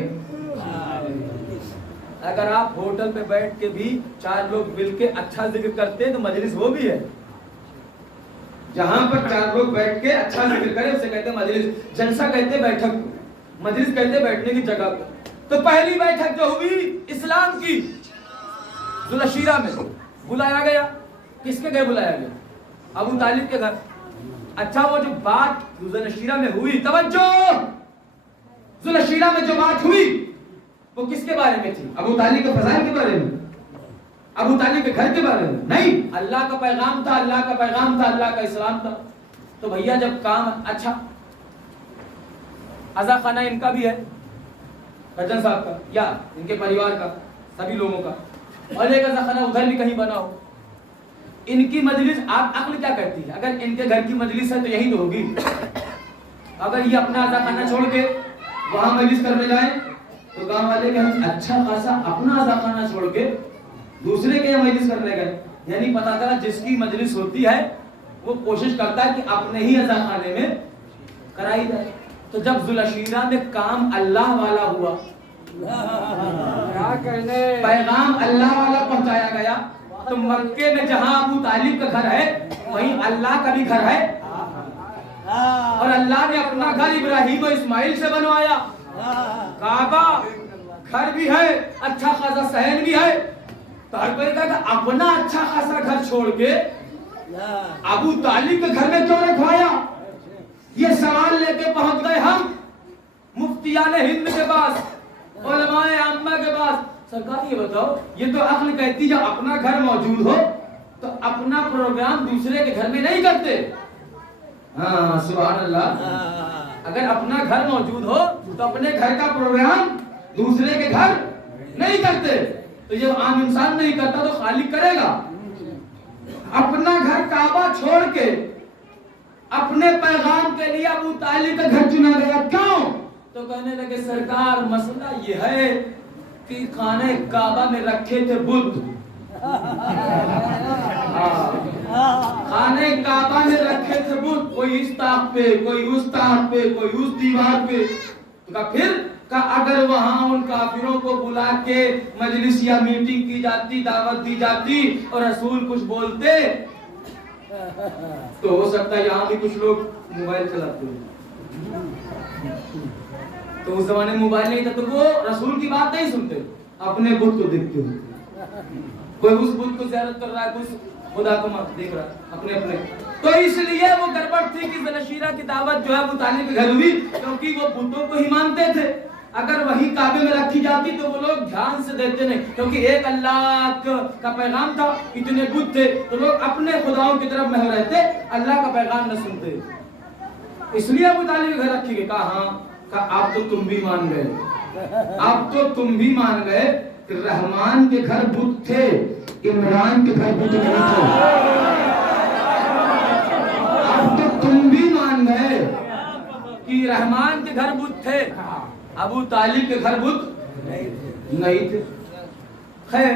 اگر آپ ہوٹل پہ بیٹھ کے بھی 4 لوگ مل کے اچھا ذکر کرتے ہیں تو مجلس وہ بھی ہے. جہاں پر 4 لوگ بیٹھ کے اچھا ذکر کرے اسے کہتے ہیں مجلس. جلسہ کہتے ہیں بیٹھک کو، مجلس کہتے ہیں بیٹھنے کی جگہ کو. تو پہلی بیٹھک جو ہوئی اسلام کی ذوالشیرہ میں بلایا گیا. کس کے گھر بلایا گیا؟ ابو طالب کے گھر. اچھا وہ جو بات ذوالشیرہ میں ہوئی، توجہ، ذوالشیرہ میں جو بات ہوئی وہ کس کے بارے میں تھی؟ ابو طالب کے فضائل کے بارے میں، ابو طالب کے گھر کے بارے میں نہیں. اللہ کا پیغام تھا، اللہ کا پیغام تھا، اللہ کا اسلام تھا. تو بھیا جب کام اچھا، عزا خانہ ان کا بھی ہے، رجن صاحب کا یا ان کے پریوار کا، سبھی لوگوں کا، اور ایک عزا خانہ ادھر بھی کہیں بنا ہو. ان کی مجلس، آپ عقل کیا کہتی ہے؟ اگر ان کے گھر کی مجلس ہے تو یہی تو ہوگی. اگر یہ اپنا عزا خانہ چھوڑ کے وہاں مجلس کرنے جائیں تو گاؤں والے کہیں اچھا خاصا اپنا عزا خانہ چھوڑ کے دوسرے کے یہاں مجلس کرنے گئے. یعنی پتا چلا جس کی مجلس ہوتی ہے وہ کوشش کرتا ہے کہ اپنے ہی عزا خانے میں کرائی جائے. تو جب ذوالشیرہ میں کام اللہ والا ہوا، پیغام اللہ والا پہنچایا گیا، تو مکے میں جہاں ابو طالب کا گھر ہے وہیں اللہ کا بھی گھر ہے. اور اللہ نے اپنا گھر ابراہیم و اسماعیل سے بنوایا. کعبہ گھر بھی ہے، اچھا خاصا صحن بھی ہے. تو ہر کوئی کہتا اپنا اچھا خاصا گھر چھوڑ کے ابو طالب کے گھر میں کیوں رکھوایا؟ یہ سوال لے کے پہنچ گئے ہم مفتیان ہند کے پاس، علماء عامہ کے پاس. سرکار یہ بتاؤ، یہ تو عقل کہتی جب اپنا گھر موجود ہو تو اپنا پروگرام دوسرے کے گھر میں نہیں کرتے. ہاں سبحان اللہ. اگر اپنا گھر موجود ہو تو اپنے گھر کا پروگرام دوسرے کے گھر نہیں کرتے. تو جب عام انسان نہیں کرتا تو خالق کرے گا. اپنا گھر کعبہ چھوڑ کے اپنے پیغام کے لیے ابو طالب کا گھر چنا گیا. کیوں؟ تو کہنے لگے سرکار مسئلہ یہ ہے کہ خانہ کعبہ میں رکھے تھے بت. خانہ کعبہ میں رکھے تھے بت، کوئی اس طاق پہ، کوئی اس طاق پہ، کوئی اس دیوار پہ. تو پھر اگر وہاں ان کافروں کو بلا کے مجلس یا میٹنگ کی جاتی، دعوت دی جاتی اور رسول کچھ بولتے تو ہو سکتا ہے یہاں بھی کچھ لوگ موبائل چلاتے ہیں. تو اس زمانے میں موبائل نہیں تھا تو وہ رسول کی بات نہیں سنتے، اپنے بت کو دیکھتے ہوتے. کوئی اس بت کو زیارت کر رہا ہے، کوئی خدا کو دیکھ رہا ہے اپنے. تو اس لیے وہ گڑبڑ تھی کہ ذوالشیرہ کی دعوت جو ہے ابو طالب کے گھر ہوئی، کیونکہ وہ بتوں کو ہی مانتے تھے. اگر وہی کعبے میں رکھی جاتی تو وہ لوگ دھیان سے دیکھتے نہیں، کیونکہ ایک اللہ کا پیغام تھا، اتنے بت تھے تو لوگ اپنے خداؤں کی طرف محو رہتے، اللہ کا پیغام نہ سنتے. اس لیے ابو طالب کے گھر رکھی گئی. کہا ہاں، کہا اب تو تم بھی مان گئے، اب تو تم بھی مان گئے کہ رحمان کے گھر بت تھے، عمران کے گھر بت نہیں تھے. اب تو تم بھی مان گئے کہ رحمان کے گھر بت تھے، ابو طالب کے گھر بت نہیں تھے. خیر،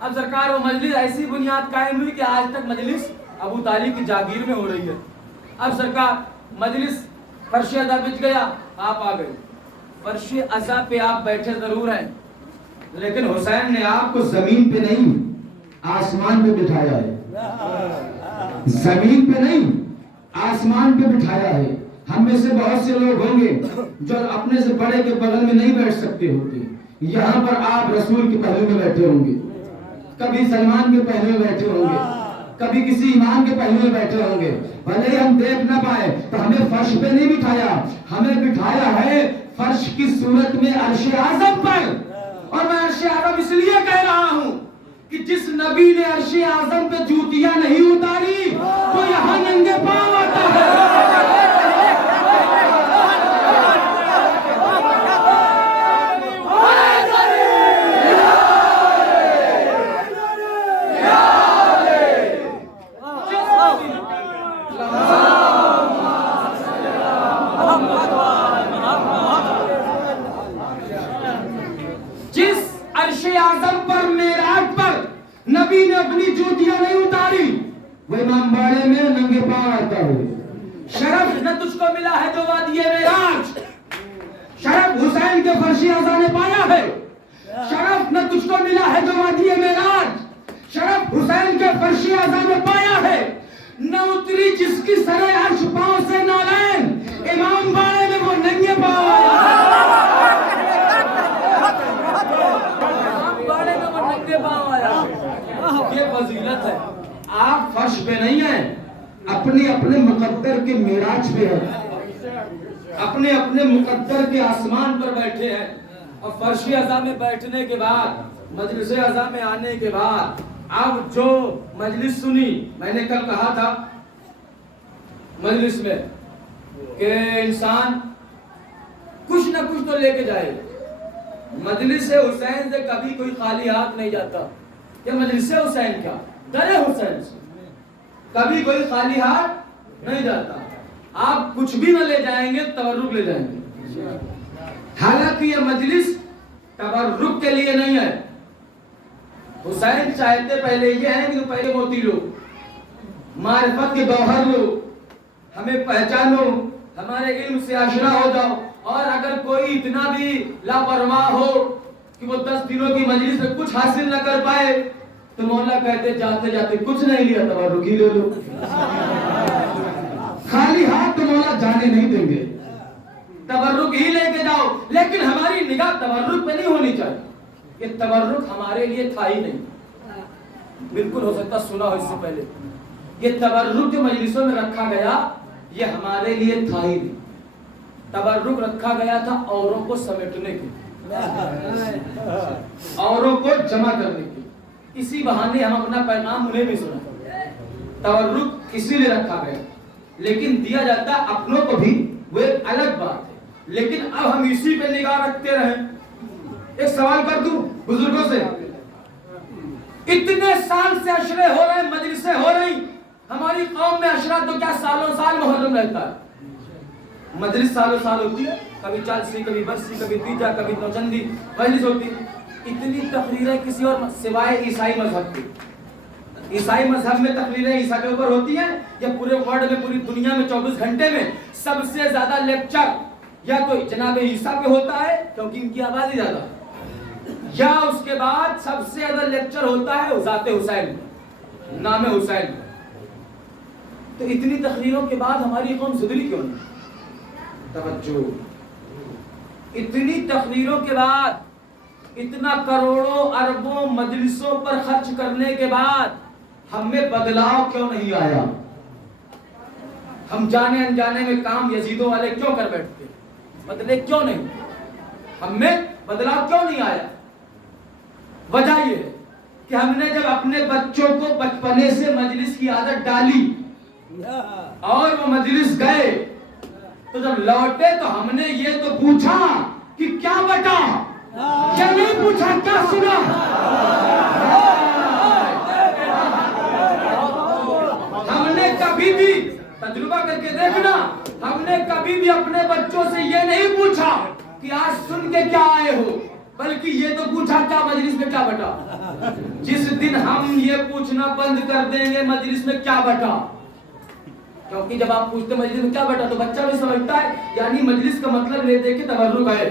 اب سرکار وہ مجلس ایسی بنیاد قائم ہوئی کہ آج تک مجلس ابو طالب کی جاگیر میں ہو رہی ہے. اب سرکار مجلس فرش ادا بچ گیا، آپ آ گئے. فرش عزا پہ آپ بیٹھے ضرور ہیں، لیکن حسین نے آپ کو زمین پہ نہیں آسمان پہ بٹھایا ہے، زمین پہ نہیں آسمان پہ بٹھایا ہے۔ ہم میں سے بہت سے لوگ ہوں گے جو اپنے سے بڑے کے بغل میں نہیں بیٹھ سکتے ہوتے، یہاں پر آپ رسول کے پہلو میں بیٹھے ہوں گے، کبھی سلمان کے پہلو میں بیٹھے ہوں گے، کبھی کسی امام کے پہلو میں بیٹھے ہوں گے، بھلے ہی ہم دیکھ نہ پائے تو ہمیں فرش پہ نہیں بٹھایا، ہمیں بٹھایا ہے فرش کی صورت میں عرش اعظم پر۔ اور میں عرش اعظم اس لیے کہہ رہا ہوں کہ جس نبی نے عرش اعظم پہ جوتیاں نہیں اتاری وہ یہاں ننگے پاؤں آتا ہے۔ نبی نے اپنی جوتیاں نہیں اتاری وہ امام باڑے میں ننگے پاؤں آتا ہے۔ شرف نہ تجھ کو ملا ہے جو وادی معراج، شرف حسین کے فرش عزا نے پایا ہے۔ شرف نہ تجھ کو ملا ہے جو وادی معراج، شرف حسین کے فرش عزا نے پایا ہے۔ نہ اتری جس کی سر عرش پاؤں سے نالین، امام باڑے میں وہ ننگے پاؤں آیا ہے۔ امام باڑے میں وہ ننگے پاؤں آیا ہے۔ یہ فضیلت ہے۔ آپ فرش پہ نہیں ہیں، اپنے اپنے مقدر کے معراج پہ ہیں، اپنے اپنے مقدر کے آسمان پر بیٹھے ہیں۔ اور فرش عزا میں بیٹھنے کے بعد، مجلس عزا میں آنے کے بعد اب جو مجلس سنی، میں نے کل کہا تھا مجلس میں کہ انسان کچھ نہ کچھ تو لے کے جائے۔ مجلس حسین سے کبھی کوئی خالی ہاتھ نہیں جاتا۔ یہ مجلس حسین کیا، در حسین سے کبھی کوئی خالی ہاتھ نہیں جاتا۔ آپ کچھ بھی نہ لے جائیں گے، تبرک لے جائیں گے۔ حالانکہ یہ مجلس تبرک کے لیے نہیں ہے۔ حسین چاہتے پہلے یہ ہیں کہ پہلے موتی لو، معرفت کے گوہر لو، ہمیں پہچانو، ہمارے علم سے آشنا ہو جاؤ۔ اور اگر کوئی اتنا بھی لاپرواہ ہو کہ وہ 10 دنوں کی مجلس میں کچھ حاصل نہ کر پائے تو مولا کہتے جاتے جاتے کچھ نہیں لیا، تبرک ہی لے لو۔ خالی ہاتھ تو مولا جانے نہیں دیں گے، تبرک ہی لے کے جاؤ۔ لیکن ہماری نگاہ تبرک پہ نہیں ہونی چاہیے۔ یہ تبرک ہمارے لیے تھا ہی نہیں۔ بالکل ہو سکتا سنا ہو اس سے پہلے، یہ تبرک جو مجلسوں میں رکھا گیا یہ ہمارے لیے تھا ہی نہیں۔ تبرک رکھا گیا تھا اوروں کو سمیٹنے کے، اوروں کو جمع کرنے کے۔ اسی بہانے ہم اپنا پیغام انہیں بھی سنا۔ تبرک اسی لیے رکھا گیا، لیکن دیا جاتا اپنوں کو بھی، وہ ایک الگ بات ہے۔ لیکن اب ہم اسی پہ نگاہ رکھتے رہیں۔ ایک سوال کر دوں بزرگوں سے، اتنے سال سے عشرے ہو رہے ہیں، مجلسیں ہو رہی، ہماری قوم میں عشرہ تو کیا سالوں سال محرم رہتا ہے؟ مجلس سالوں سال ہوتی ہے، کبھی 40، کبھی 82، کبھی 30، کبھی نوچندی مجلس ہوتی ہے۔ اتنی تقریریں کسی اور سوائے عیسائی مذہب کی، عیسائی مذہب میں تقریریں عیسیٰ کے اوپر ہوتی ہیں، یا پورے ورلڈ میں، پوری دنیا میں 24 گھنٹے میں سب سے زیادہ لیکچر یا تو جناب عیسیٰ پہ ہوتا ہے کیونکہ ان کی آبادی زیادہ، یا اس کے بعد سب سے زیادہ لیکچر ہوتا ہے ذات حسین، نام حسین۔ تو اتنی تقریروں کے بعد ہماری قوم سدھری کیوں نہیں؟ توجہ، اتنی تقریروں کے بعد، اتنا کروڑوں اربوں مجلسوں پر خرچ کرنے کے بعد ہم میں بدلاؤ کیوں نہیں آیا؟ ہم جانے انجانے میں کام یزیدوں والے کیوں کر بیٹھتے؟ بدلے کیوں نہیں؟ ہم میں بدلاؤ کیوں نہیں آیا؟ وجہ یہ ہے کہ ہم نے جب اپنے بچوں کو بچپنے سے مجلس کی عادت ڈالی اور وہ مجلس گئے، تو جب لوٹے تو ہم نے یہ تو پوچھا کہ کیا بٹا، کیا نہیں پوچھا کیا سنا۔ ہم نے کبھی بھی تجربہ کر کے دیکھنا، ہم نے کبھی بھی اپنے بچوں سے یہ نہیں پوچھا کہ آج سن کے کیا آئے ہو، بلکہ یہ تو پوچھا کیا مجلس میں کیا بٹا۔ جس دن ہم یہ پوچھنا بند کر دیں گے مجلس میں کیا بٹا، کیونکہ جب آپ پوچھتے مجلس میں کیا بٹا تو بچہ بھی سمجھتا ہے یعنی مجلس کا مطلب لے دے کے تبرک ہے۔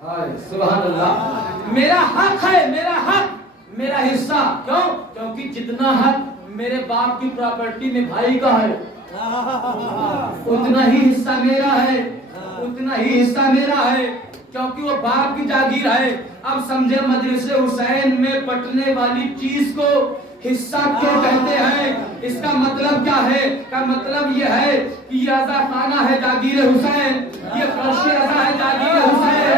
سبحان اللہ. میرا حق ہے, میرا حق, میرا حصہ. کیوں؟ کیونکہ جتنا حق میرے باپ کی پراپرٹی میں بھائی کا ہے اتنا ہی حصہ میرا ہے, اتنا ہی حصہ میرا ہے, کیونکہ وہ باپ کی جاگیر ہے. اب سمجھے مجلس حسین میں بٹنے والی چیز کو حصہ کیوں کہتے ہیں؟ اس کا مطلب کیا ہے؟ کا مطلب یہ ہے کہ یہ عزا خانہ ہے جاگیر حسین, یہ فرش عزا ہے جاگیر حسین,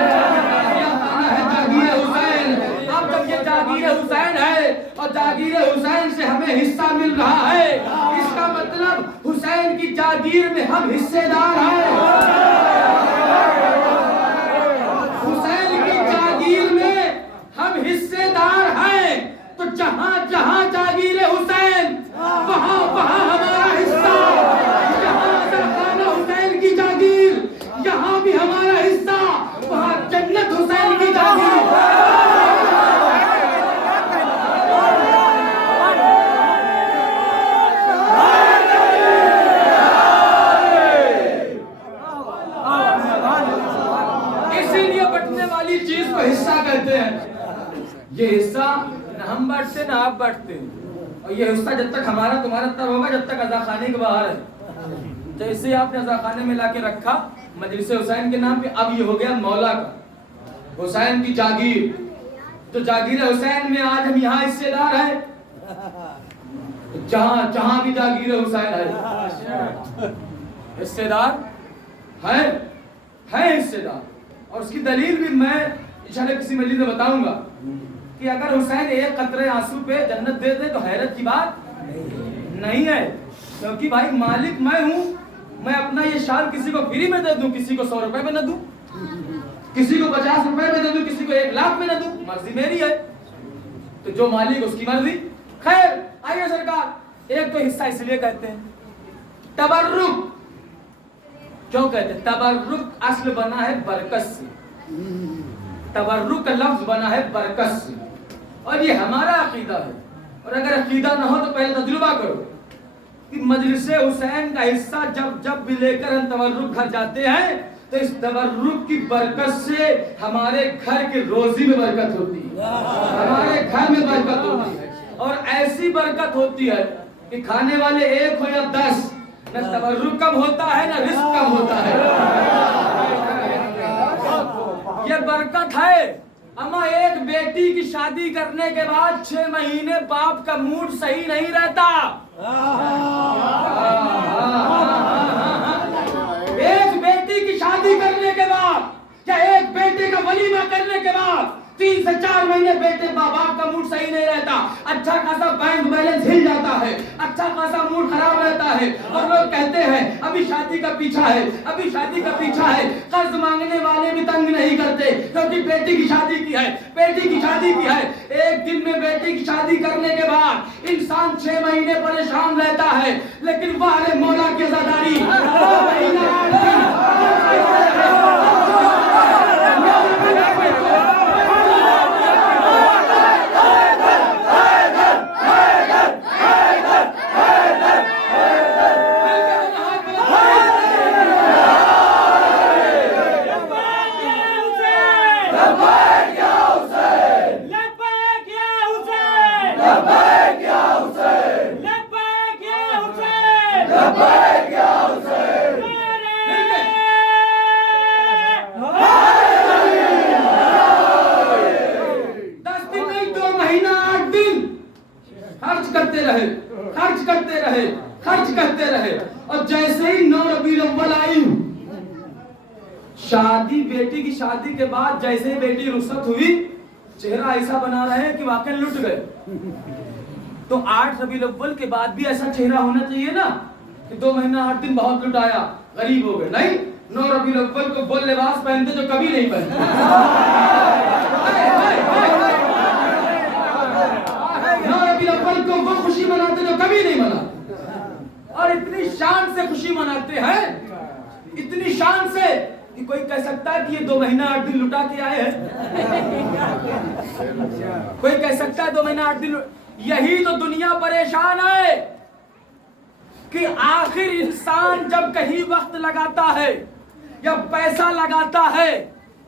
یہ خانہ ہے جاگیر حسین. اب جب یہ جاگیر حسین ہے اور جاگیر حسین سے ہمیں حصہ مل رہا ہے, اس کا مطلب حسین کی جاگیر میں ہم حصے دار ہیں. حسین کی جاگیر میں ہم حصے دار ہیں. تو جہاں جہاں جاگیر حسین وہاں وہاں ہمارا حصہ. جہاں خانہ حسین کی جاگیر یہاں بھی ہمارا حصہ, وہاں جنت حسین کی جاگیر. اسی لیے بٹنے والی چیز کو حصہ کہتے ہیں. یہ حصہ نہ ہم بانٹتے نہ آپ بانٹتے, اور یہ حصہ جب تک ہمارا تمہارا تب ہوگا جب تک عزا خانے کے باہر ہے. جیسے آپ نے عزا خانے میں لا کے رکھا مجلس حسین کے نام پہ, اب یہ ہو گیا مولا کا, حسین کی جاگیر. تو جاگیر حسین میں آج ہم یہاں حصے دار ہیں, جہاں جہاں بھی جاگیر حسین ہے حصے دار ہے حصے دار. اور اس کی دلیل بھی میں انشاءاللہ کسی مجلس میں بتاؤں گا کہ اگر حسین ایک قطرے آنسو پہ جنت دے دے تو حیرت کی بات نہیں ہے, کیونکہ بھائی مالک میں ہوں. میں اپنا یہ شال کسی کو فری میں دے دوں, کسی کو 100 روپے میں نہ دوں, کسی کو 50 روپے میں دے دوں, کسی کو 1 لاکھ میں نہ دوں, مرضی میری ہے. تو جو مالک اس کی مرضی. خیر آئیے سرکار, ایک تو حصہ اس لیے کہتے ہیں تبرک. کیوں کہتے ہیں تبرک؟ اصل بنا ہے برکت سے, تبرک کا لفظ بنا ہے برکت سے, اور یہ ہمارا عقیدہ ہے. اور اگر عقیدہ نہ ہو تو پہلے تجربہ کرو کہ مجلس حسین کا حصہ جب بھی لے کر ہم تبرک گھر جاتے ہیں تو اس تبرک کی برکت سے ہمارے گھر کی روزی میں برکت ہوتی ہے, ہمارے گھر میں برکت ہوتی ہے. اور ایسی برکت ہوتی ہے کہ کھانے والے 1 ہو یا 10, نہ تبرک کم ہوتا ہے نہ رزق کم ہوتا ہے. یہ برکت ہے. اما ایک بیٹی کی شادی کرنے کے بعد 6 مہینے باپ کا موڈ صحیح نہیں رہتا. ایک بیٹی کی شادی کرنے کے بعد یا ایک بیٹے کا ولیمہ کرنے کے بعد 3 سے 4 مہینے بیٹے باپ کا موڈ صحیح نہیں رہتا. اچھا خاصا بینک بیلنس ہل جاتا ہے, اچھا خاصا موڈ خراب رہتا ہے, اور لوگ کہتے ہیں ابھی شادی کا پیچھا ہے, ابھی شادی کا پیچھا ہے. قرض مانگنے والے بھی تنگ نہیں کرتے کیونکہ بیٹی کی شادی کی ہے, بیٹی کی شادی کی ہے. ایک دن میں بیٹی کی شادی کرنے کے بعد انسان 6 مہینے پریشان رہتا ہے, لیکن واہ مولا کی عزاداری خرچ کرتے رہے. اور جیسے ہی 9 ربیع الاول آئی, شادی بیٹی کی شادی کے بعد جیسے ہی بیٹی رخصت ہوئی, چہرہ ایسا بنا رہے ہیں کہ واقعی لٹ گئے. تو 8 ربیع الاول کے بعد بھی ایسا چہرہ ہونا چاہیے نا کہ 2 مہینہ 8 دن بہت لٹایا, غریب ہو گئے. نہیں, 9 ربیع الاول کو وہ لباس پہنتے جو کبھی نہیں پہنتے. 9 ربیع الاول کو وہ خوشی مناتے جو کبھی نہیں مناتے, اور اتنی شان سے خوشی مناتے ہیں, اتنی شان سے کہ کوئی کہہ سکتا ہے کہ یہ 2 مہینہ 8 دن لٹا کے آئے ہیں. کوئی کہہ سکتا ہے 2 مہینہ 8 دن. یہی تو دنیا پریشان ہے کہ آخر انسان جب کہیں وقت لگاتا ہے یا پیسہ لگاتا ہے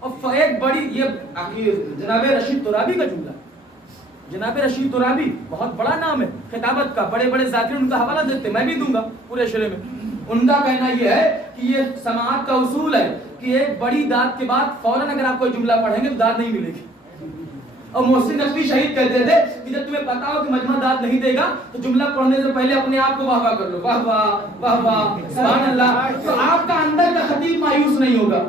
اور ایک بڑی یہ جناب رشید ترابی کا جملہ. جناب رشید ترابی بہت بڑا نام ہے خطابت کا, بڑے بڑے ذاکر ان کا حوالہ دیتے, میں بھی دوں گا پورے شعرے میں. ان کا کہنا یہ ہے کہ یہ سماعت کا اصول ہے کہ ایک بڑی داد کے بعد فوراً اگر آپ کوئی جملہ پڑھیں گے تو داد نہیں ملے گی. اور محسن نقوی شہید کہتے تھے کہ جب تمہیں پتا ہو کہ مجمع داد نہیں دے گا تو جملہ پڑھنے سے پہلے اپنے آپ کو واہ واہ کر لو, واہ واہ واہ واہ سبحان اللہ, تو آپ کا اندر کا خطیب مایوس نہیں ہوگا,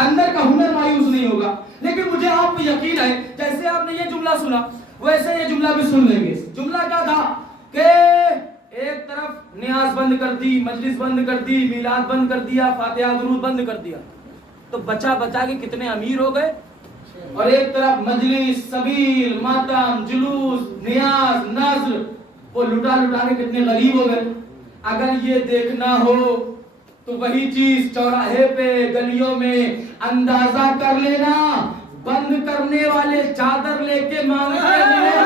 اندر کا ہنر مایوس نہیں ہوگا. لیکن مجھے آپ پہ یقین ہے جیسے آپ نے یہ جملہ سنا ویسے یہ جملہ بھی سن لیں گے. جملہ کیا تھا کہ ایک طرف نیاز بند کر دی, مجلس بند کر دی, میلاد بند کر دیا, فاتحہ درود بند کر دیا, تو بچا بچا کے کتنے امیر ہو گئے. اور ایک طرف مجلس, سبیل, ماتم, جلوس, نیاز, نذر, وہ لٹا لٹا کے کتنے غریب ہو گئے. اگر یہ دیکھنا ہو تو وہی چیز چوراہے پہ گلیوں میں اندازہ کر لینا, بند کرنے والے چادر لے کے مانگتے ملے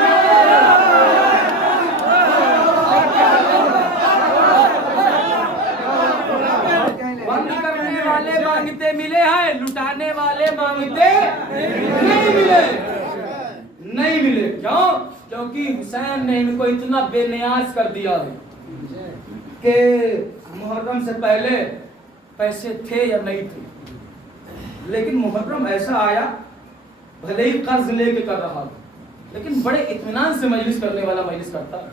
بند کرنے والے مانگتے ملے ہیں, لٹانے والے مانگتے نہیں ملے. کیوں؟ کیونکہ حسین نے ان کو اتنا بے نیاز کر دیا ہے کہ محرم سے پہلے پیسے تھے یا نہیں تھے, لیکن محرم ایسا آیا بھلے ہی قرض لے کے کر رہا لیکن بڑے اطمینان سے مجلس کرنے والا مجلس کرتا ہے.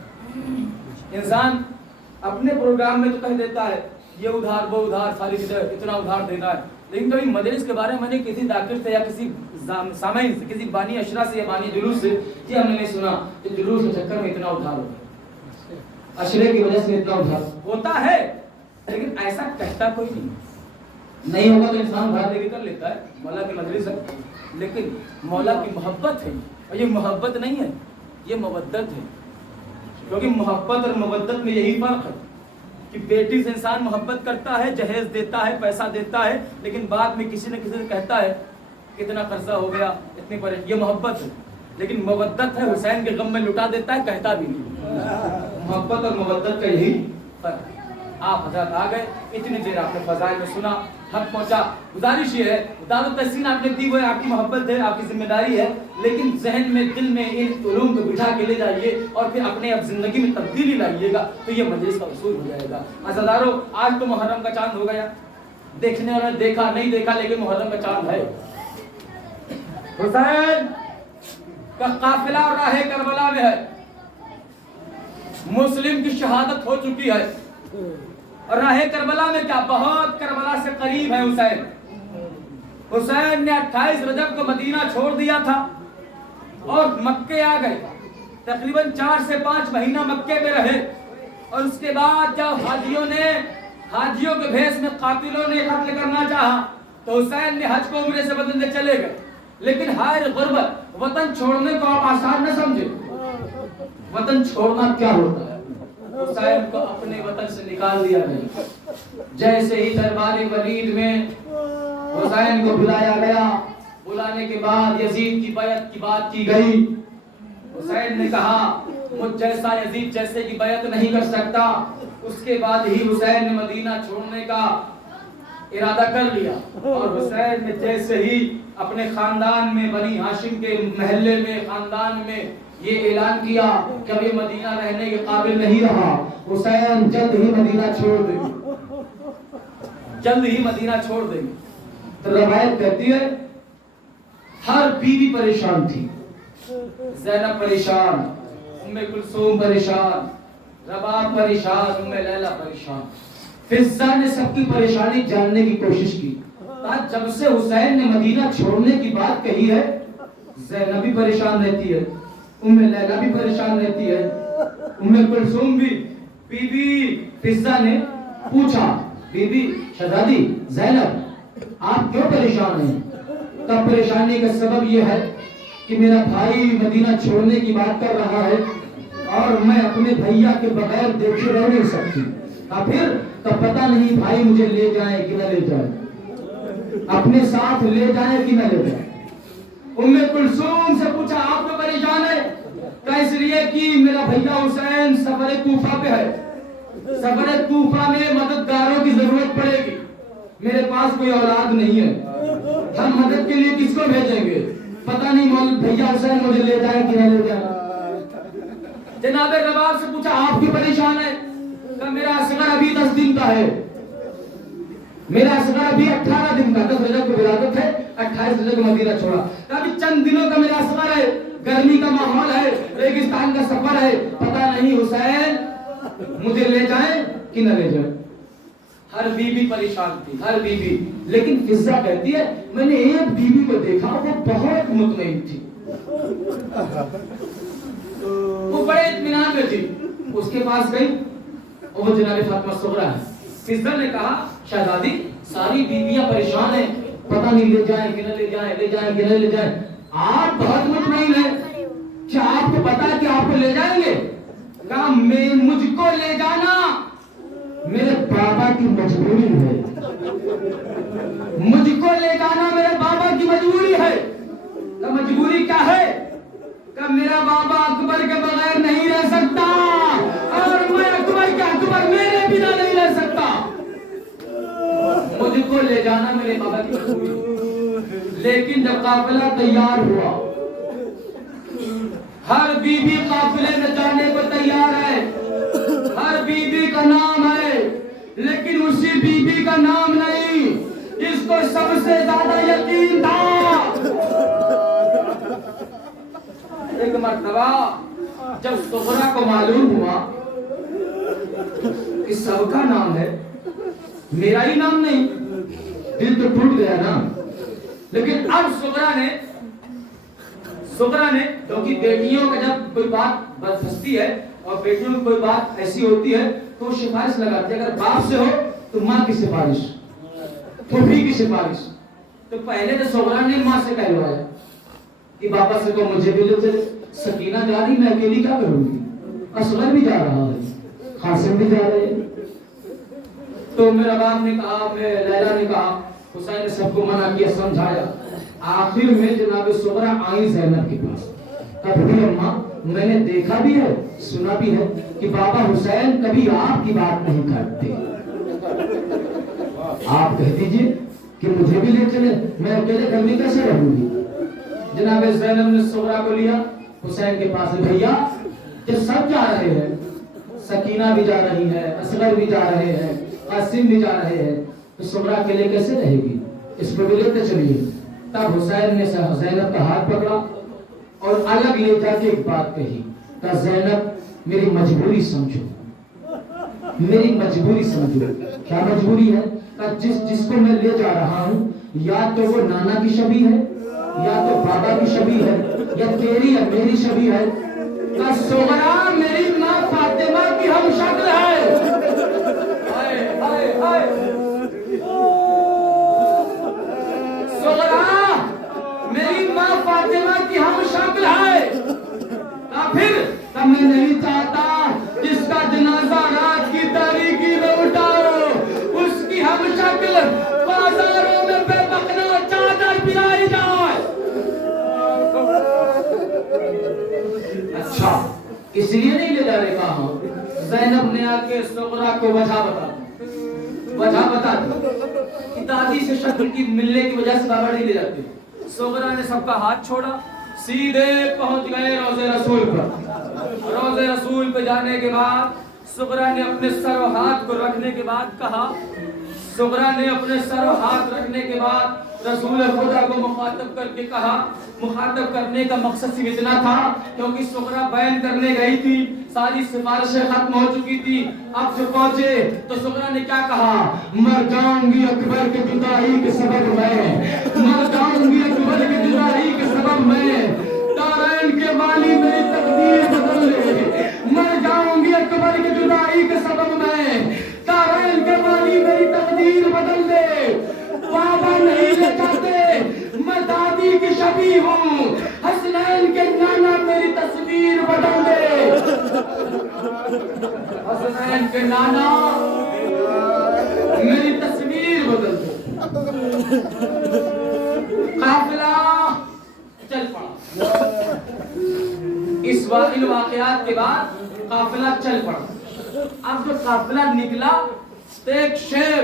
انسان اپنے پروگرام میں تو کہہ دیتا ہے یہ ادھار وہ ادھار, ساری چیزیں اتنا ادھار دینا ہے, لیکن کبھی مجلس کے بارے میں نے کسی ذاکر سے یا کسی سامعین سے, کسی بانی اشرا سے یا بانی جلوس سے یہ ہم نے نہیں سنا کہ جلوس کے چکر میں اتنا ادھار ہوتا ہے, اشرے کی وجہ سے اتنا ادھار ہوتا ہے, لیکن ایسا کہتا کوئی نہیں ہوگا تو انسان ادھار لے کر لیتا ہے. مولا کی مجلس ہے لیکن مولا کی محبت ہے, اور یہ محبت نہیں ہے, یہ مودت ہے. کیونکہ محبت اور مودت میں یہی فرق ہے کہ بیٹی سے انسان محبت کرتا ہے, جہیز دیتا ہے, پیسہ دیتا ہے, لیکن بعد میں کسی نہ کسی سے کہتا ہے کتنا قرضہ ہو گیا, اتنی پریشانی, یہ محبت ہے. لیکن مودت ہے, حسین کے غم میں لٹا دیتا ہے, کہتا بھی نہیں. محبت اور مودت کا یہی فرق. آپ حضرات آ گئے, اتنی دیر آپ نے فضائل میں سنا, حق پہنچا. گزارش یہ ہے داد و تحسین آپ نے دی, وہ آپ کی محبت ہے, آپ کی ذمہ داری ہے, لیکن ذہن میں دل میں ان علوم کو بٹھا کے لے جائیے اور پھر اپنے اب زندگی میں تبدیلی لائیے گا تو یہ مجلس کا اصول ہو جائے گا. عزیزارو, آج تو محرم کا چاند ہو گیا, دیکھنے والوں نے دیکھا نہیں دیکھا لیکن محرم کا چاند ہے. حسین کا قافلہ راہ کربلا میں ہے, مسلم کی شہادت ہو چکی ہے, اور راہ کربلا میں کیا بہت کربلا سے قریب ہے حسین. حسین نے 28 رجب کو مدینہ چھوڑ دیا تھا اور مکے آ گئے, تقریباً 4 سے 5 مہینہ مکے میں رہے, اور اس کے بعد جب حاجیوں کے بھیس میں قاتلوں نے قتل کرنا چاہا تو حسین نے حج کو عمرے سے بدلنے چلے گئے. لیکن ہائے غربت, وطن چھوڑنے کو آپ آسان نہ سمجھے. وطن چھوڑنا کیا ہوتا ہے, حسین کو اپنے وطن سے نکال دیا گیا. جیسے ہی دربار ولید میں حسین کو بلایا گیا, بلانے کے بعد یزید کی بیعت کی بات کی گئی. حسین نے کہا مجھ جیسا یزید جیسے کی بیعت نہیں کر سکتا. اس کے بعد ہی حسین نے مدینہ چھوڑنے کا ارادہ کر لیا, اور حسین نے جیسے ہی اپنے خاندان میں, بنی ہاشم کے محلے میں, خاندان میں یہ اعلان کیا کہ ابھی مدینہ رہنے کے قابل نہیں رہا, حسین جلد ہی مدینہ چھوڑ دیں گے, جلد ہی مدینہ چھوڑ دیں گے. تو روایت کہتی ہے ہر بیوی پریشان تھی, زینب پریشان, ام کلثوم پریشان, رباب پریشان, ام لیلہ پریشان. فضہ نے سب کی پریشانی جاننے کی کوشش کی. جب سے حسین نے مدینہ چھوڑنے کی بات کہی ہے, زینب بھی پریشان رہتی ہے, ام لیلہ بھی پریشان رہتی ہے, ام کلثوم بھی. بی بی فضہ نے پوچھا, بی بی شہزادی زینب آپ کیوں پریشان ہیں؟ تب پریشانی کا سبب یہ ہے کہ میرا بھائی مدینہ چھوڑنے کی بات کر رہا ہے اور میں اپنے بھیا کے بغیر دیکھے رہ نہیں سکتی. پھر تب پتہ نہیں بھائی مجھے لے جائیں کہ نہ لے جائیں, اپنے ساتھ لے جائیں کہ نہ لے جائیں. ام کلثوم سے پوچھا آپ تو پریشان ہے؟ کہ اس لیے کہ میرا بھیا حسین سفر کوفہ پہ ہے, سفر کوفہ میں مددگاروں کی ضرورت پڑے گی, میرے پاس کوئی اولاد نہیں ہے. ہم مدد کے لیے کس کو بھیجیں گے؟ پتہ نہیں مول بھیا حسین مجھے لے جائے کہ نہ لے جائے۔ جناب رباب سے پوچھا آپ کی پریشان ہے کہ میرا اصغر ابھی 10 دن کا ہے، میرا اصغر ابھی 18 دن کا، 10 رجب کو ولادت ہے، 28 رجب کو مدینہ چھوڑا، ابھی چند دنوں کا میرا اصغر ہے، گرمی کا ماحول ہے، ریگستان کا سفر ہے، پتہ نہیں حسین مجھے لے جائیں کہ نہ لے جائیں۔ ہر بیوی پریشان تھی، ہر بیوی، لیکن فضہ کہتی ہے میں نے ایک بیوی کو دیکھا وہ بہت مطمئن تھی، وہ بڑے اطمینان میں تھی، اس کے پاس گئی اور وہ جناب فاطمہ صغرا ہے۔ فضہ نے کہا شہزادی ساری بیویاں پریشان ہیں، پتہ نہیں لے جائیں کہ نہ لے جائیں، لے جائیں کہ نہ لے جائیں، آپ بہت مطمئن ہیں، کیا آپ کو پتا ہے کہ آپ کو لے جائیں گے؟ کہا مجھ کو لے جانا میرے بابا کی مجبوری ہے، مجھ کو لے جانا میرے بابا کی مجبوری ہے۔ کہ مجبوری کیا ہے؟ کہ میرا بابا اکبر کے بغیر نہیں رہ سکتا اور میں اکبر کے اکبر میرے بنا نہیں رہ سکتا، مجھ کو لے جانا میرے بابا کی مجبوری۔ لیکن جب قافلہ تیار ہوا، ہر بیوی قافلے میں جانے کو تیار ہے، ہر بیوی کا نام ہے، لیکن اسی بیوی کا نام نہیں جس کو سب سے زیادہ یقین تھا۔ ایک مرتبہ جب صغرا کو معلوم ہوا کہ سب کا نام ہے میرا ہی نام نہیں، دل تو ٹوٹ گیا نا۔ لیکن اب صغرا نے کیونکہ بیٹیوں کا جب کوئی بات بدفستی ہے اور بیٹیوں کی کوئی بات ایسی ہوتی ہے تو وہ سفارش لگاتے ہیں، اگر باپ سے ہو تو ماں کی سفارش، پھوپھی کی سفارش۔ تو پہلے تو صغرا نے ماں سے کہلوایا کہ باپا سے کو مجھے بھی لے چلے، سکینہ جا رہی میں اکیلی کیا کروں گی، اصغر بھی جا رہا ہے، قاسم بھی جا رہے ہیں۔ تو میرا باپ نے کہا، میں لیلا نے کہا، حسین نے سب کو منع کیا، سمجھایا۔ آخر میں جناب صغرا آئی زینب کے پاس، تب بھی اماں میں نے دیکھا بھی ہے سنا بھی ہے کہ بابا حسین کبھی آپ کی بات نہیں کرتے، آپ کہہ دیجئے کہ مجھے بھی لے چلے، میں اکیلے گھر میں کیسے رہوں گی۔ جناب زینب نے صغرا کو لیا حسین کے پاس، بھیا جب سب جا رہے ہیں، سکینہ بھی جا رہی ہے، اصغر بھی جا رہے ہیں، قاسم بھی جا رہے ہیں، تو صغرا اکیلے کیسے رہے گی، اس کو بھی لیتے چلیے۔ تب حسین نے زینب کا ہاتھ پکڑا اور الگ لے جا کے ایک بات کہی کہ زینب میری مجبوری سمجھو، میری مجبوری سمجھو۔ کیا مجبوری ہے؟ کہ جس کو میں لے جا رہا ہوں یا تو وہ نانا کی شبیہ ہے یا تو بابا کی شبیہ ہے یا تیری یا میری شبیہ ہے۔ کہ صغرا میری ماں فاطمہ کی ہم شکل ہے۔ صغرا میری ماں فاطمہ کی ہم شکل ہے، پھر میں نہیں چاہتا جس کا جنازہ رات کی تاریکی میں اٹھاؤ اس کی ہم شکل بازاروں میں بے مخنا چادر پہنائی جائے۔ اچھا اس لیے نہیں لے جانے کہا۔ زینب نے آ کے صغرا کو وجہ بتا دی، دادی سے شکل کی ملنے کی وجہ سے بابا نہیں لے جاتے۔ صغرا نے سب کا ہاتھ چھوڑا، سیدھے پہنچ گئے روضے رسول پر۔ روضے رسول پہ جانے کے بعد صغرا نے اپنے سر و ہاتھ کو رکھنے کے بعد کہا، صغرا نے اپنے سر و ہاتھ رکھنے کے بعد رسول خدا کو مخاطب کر کے کہا، مخاطب کرنے کا مقصد صرف اتنا تھا کیونکہ صغرا بیان کرنے گئی تھی، ساری سفارشیں ختم ہو چکی تھی، اب جو پہنچے تو صغرا نے کیا کہا، مر جاؤں گی اکبر کے جدائی کے سبب میں، مر جاؤں گی اکبر کے جدائی کے سبب میں، دارین کے والی میری تقدیر بدل دے، مر جاؤں گی اکبر کے جدائی کے سبب میں، دارین کے والی میری تقدیر بدل دے۔ بابا نہیں لے جاتے، میں دادی کی شبیہ ہوں، حسنین کے نانا میری تصویر بدل دے، حسنین کے نانا میری تصویر بدل دے۔ قافلہ چل پڑا، اس واقعات کے بعد قافلہ چل پڑا۔ اب جو قافلہ نکلا تو ایک شیر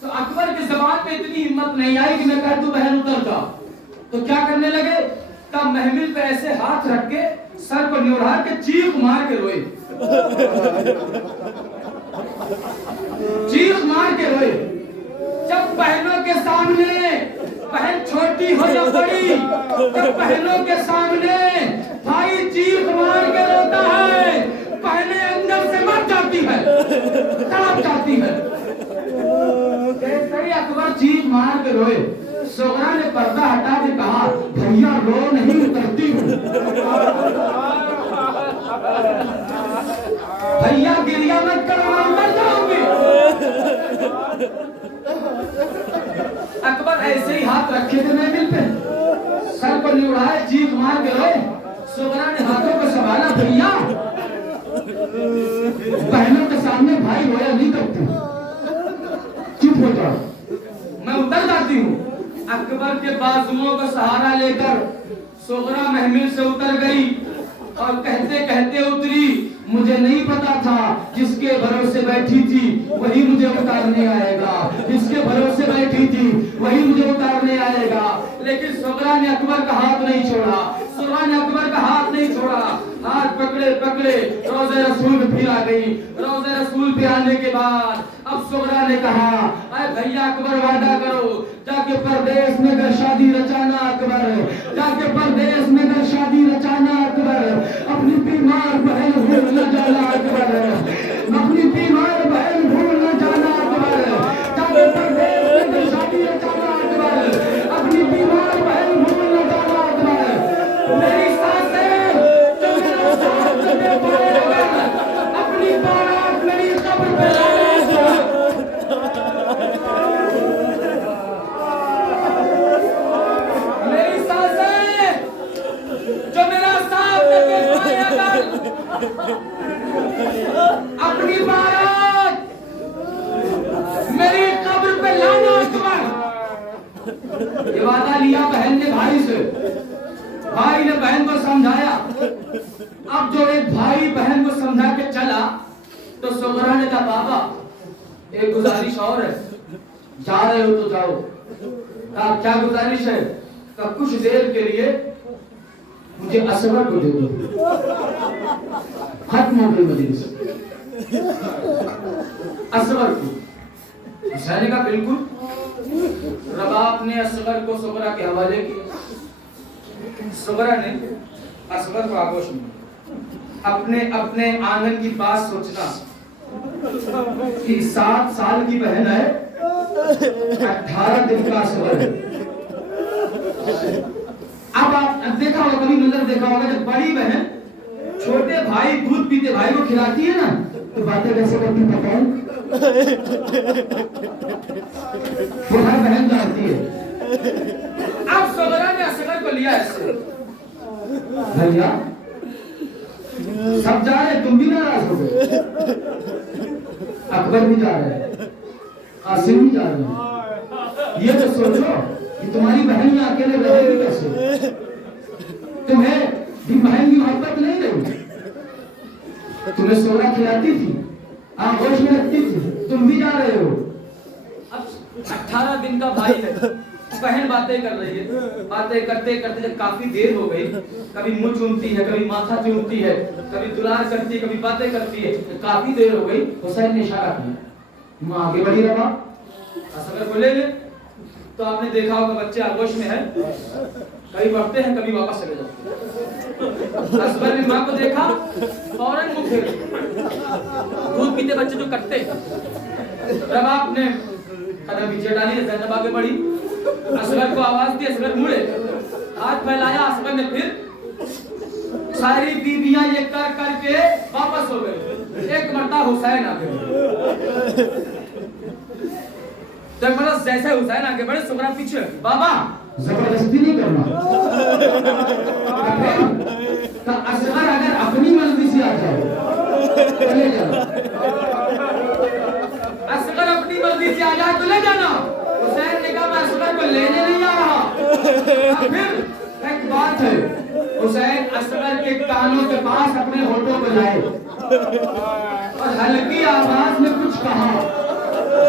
تو اکبر کی زبان پہ اتنی ہمت نہیں آئی کہ میں کہہ دوں بہن اتر جا. تو کیا کرنے لگے؟ تب محمل پہ ایسے ہاتھ رکھ کے سر کو نیوڑا کے چیخ مار کے روئے. چیخ مار کے روئے. جب بہنوں کے سامنے بہن چھوٹی ہو یا بڑی، جب بہنوں کے سامنے بھائی چیخ مار کے روتا ہے، بہنیں اندر سے مر جاتی ہے، تڑپ جاتی ہے. جیسے ہی اکبر چیخ مار کے روئے، سغرا نے پردہ ہٹا کے کہا بھیا رو نہیں اترتی ہوں، بھیا گریا مت کرو مر جاؤں گی. اکبر ایسے ہی ہاتھ رکھے تھے محمل پہ، سر کو نہیں اڑائے، چیخ مار کے روئے. سغرا نے ہاتھوں کو سنبھالا بھیا بہنوں کے سامنے بھائی رویا نہیں کرتے، چپ ہو جاؤ میں اتر جاتی ہوں. اکبر کے بازوؤں کا سہارا لے کر سغرا محمل سے اتر گئی اور کہتے کہتے اتری. مجھے نہیں پتا تھا جس کے بھروسے بیٹھی تھی وہی مجھے اتارنے آئے گا، جس کے بھروسے بیٹھی تھی وہی مجھے اتارنے آئے گا. لیکن سغرا نے اکبر کا ہاتھ نہیں چھوڑا، سغرا نے اکبر کا ہاتھ نہیں چھوڑا. ہاتھ پکڑے پکڑے روضہ رسول پہ پھر آ گئی. روضہ رسول پہ آنے کے بعد اب سغرا نے کہا اے بھیا اکبر وعدہ کرو جا کے پردیس میں اگر شادی رچانا اکبر، جا کے پردیس میں اگر شادی رچانا اکبر، اپنی بیمار بہن بھول نہ جانا اکبر، اپنی بیمار بہن بھول نہ جانا اکبر، جا کے پردیس میں اگر شادی رچانا اکبر، اپنی بیمار بہن بھول نہ جانا اکبر. میری سانسیں جو میرا ساتھ دے پائے اگر، اپنی بارات میری قبر پہ لانا. اپنی بارات میری قبر پہ لانا اکبر. یہ وعدہ لیا بہن نے بھائی سے، بھائی نے بہن کو سمجھایا. اب جو ایک بھائی بہن کو سمجھا کے چلا تو سغرا نے کہا بابا ایک گزارش اور ہے، جا رہے ہو تو جاؤ. کہا کیا گزارش ہے؟ کہا کچھ دیر کے لیے مجھے اصغر کو دے دو، ختم ہو گئی مجلس. اصغر کو حسین نے کہا بالکل. رباب نے اصغر کو سغرا کے حوالے کیا. سغرا نے اصغر کو آگوش میں اپنے اپنے آنگن کی بات سوچنا کہ 7 سال کی بہن ہے، 18 دن کا اصغر ہے. اب آپ دیکھا ہوگا، کبھی نظر دیکھا ہوگا جب بڑی بہن چھوٹے بھائی دودھ پیتے بھائی کو کھلاتی ہے نا تو باتیں کیسے کرتی پتہ ہے؟ وہ ہر بہن جانتی ہے. اب سغرا نے اصغر کو لیا ایسے بھیا سب جا رہے تم بھی ناراض ہو گئے، اکبر بھی جا رہے ہیں، قاسم بھی جا رہے ہیں. یہ تو سوچو کہ تمہاری بہن یہاں اکیلے رہے گی کیسے؟ تمہیں بھی بہن کی محبت نہیں رہی، تمہیں سونا کھلاتی تھی، آغوش میں رکھتی تھی، تم بھی جا رہے ہو. اب 18 دن کا بھائی ہے، بہن باتیں کر رہی ہے. باتیں کرتے کرتے جب کافی دیر ہو گئی، کبھی منہ چومتی ہے، کبھی ماتھا چومتی ہے، کبھی دلار کرتی ہے، کبھی باتیں کرتی ہے. کافی دیر ہو گئی. حسین نے اشارہ کیا ماں آگے بڑھی رہا اصغر کو لے لے. تو آپ نے دیکھا ہوگا بچے آگوش میں ہے، کبھی بڑھتے ہیں کبھی واپس چلے جاتے ہیں. اصغر نے ماں کو دیکھا فوراً منہ پھیر دودھ پیتے بچے جو کٹتے ہیں. جب آپ نے قدم پیچھے ڈالی، زینب آگے بڑھی، اصغر کو آواز دی، اصغر مڑے، ہاتھ پھیلایا. اصغر نے پھر ساری بیویاں یہ کر کر کے واپس ہو گئے. ایک مرتبہ حسین آگے جب مرتبہ جیسے حسین آگے بڑھے سغرا پیچھے. بابا زبردستی نہیں کرنا، اصغر اگر اپنی مرضی سے آ جائے چلے جانا، اصغر اپنی مرضی سے آ جائے تو لے جانا. حسین نے کہا میں اصغر کو لینے نہیں آ رہا. پھر ایک بات ہے، حسین اصغر کے کانوں کے پاس اپنے ہونٹوں کو لائے اور ہلکی آواز میں کچھ کہا.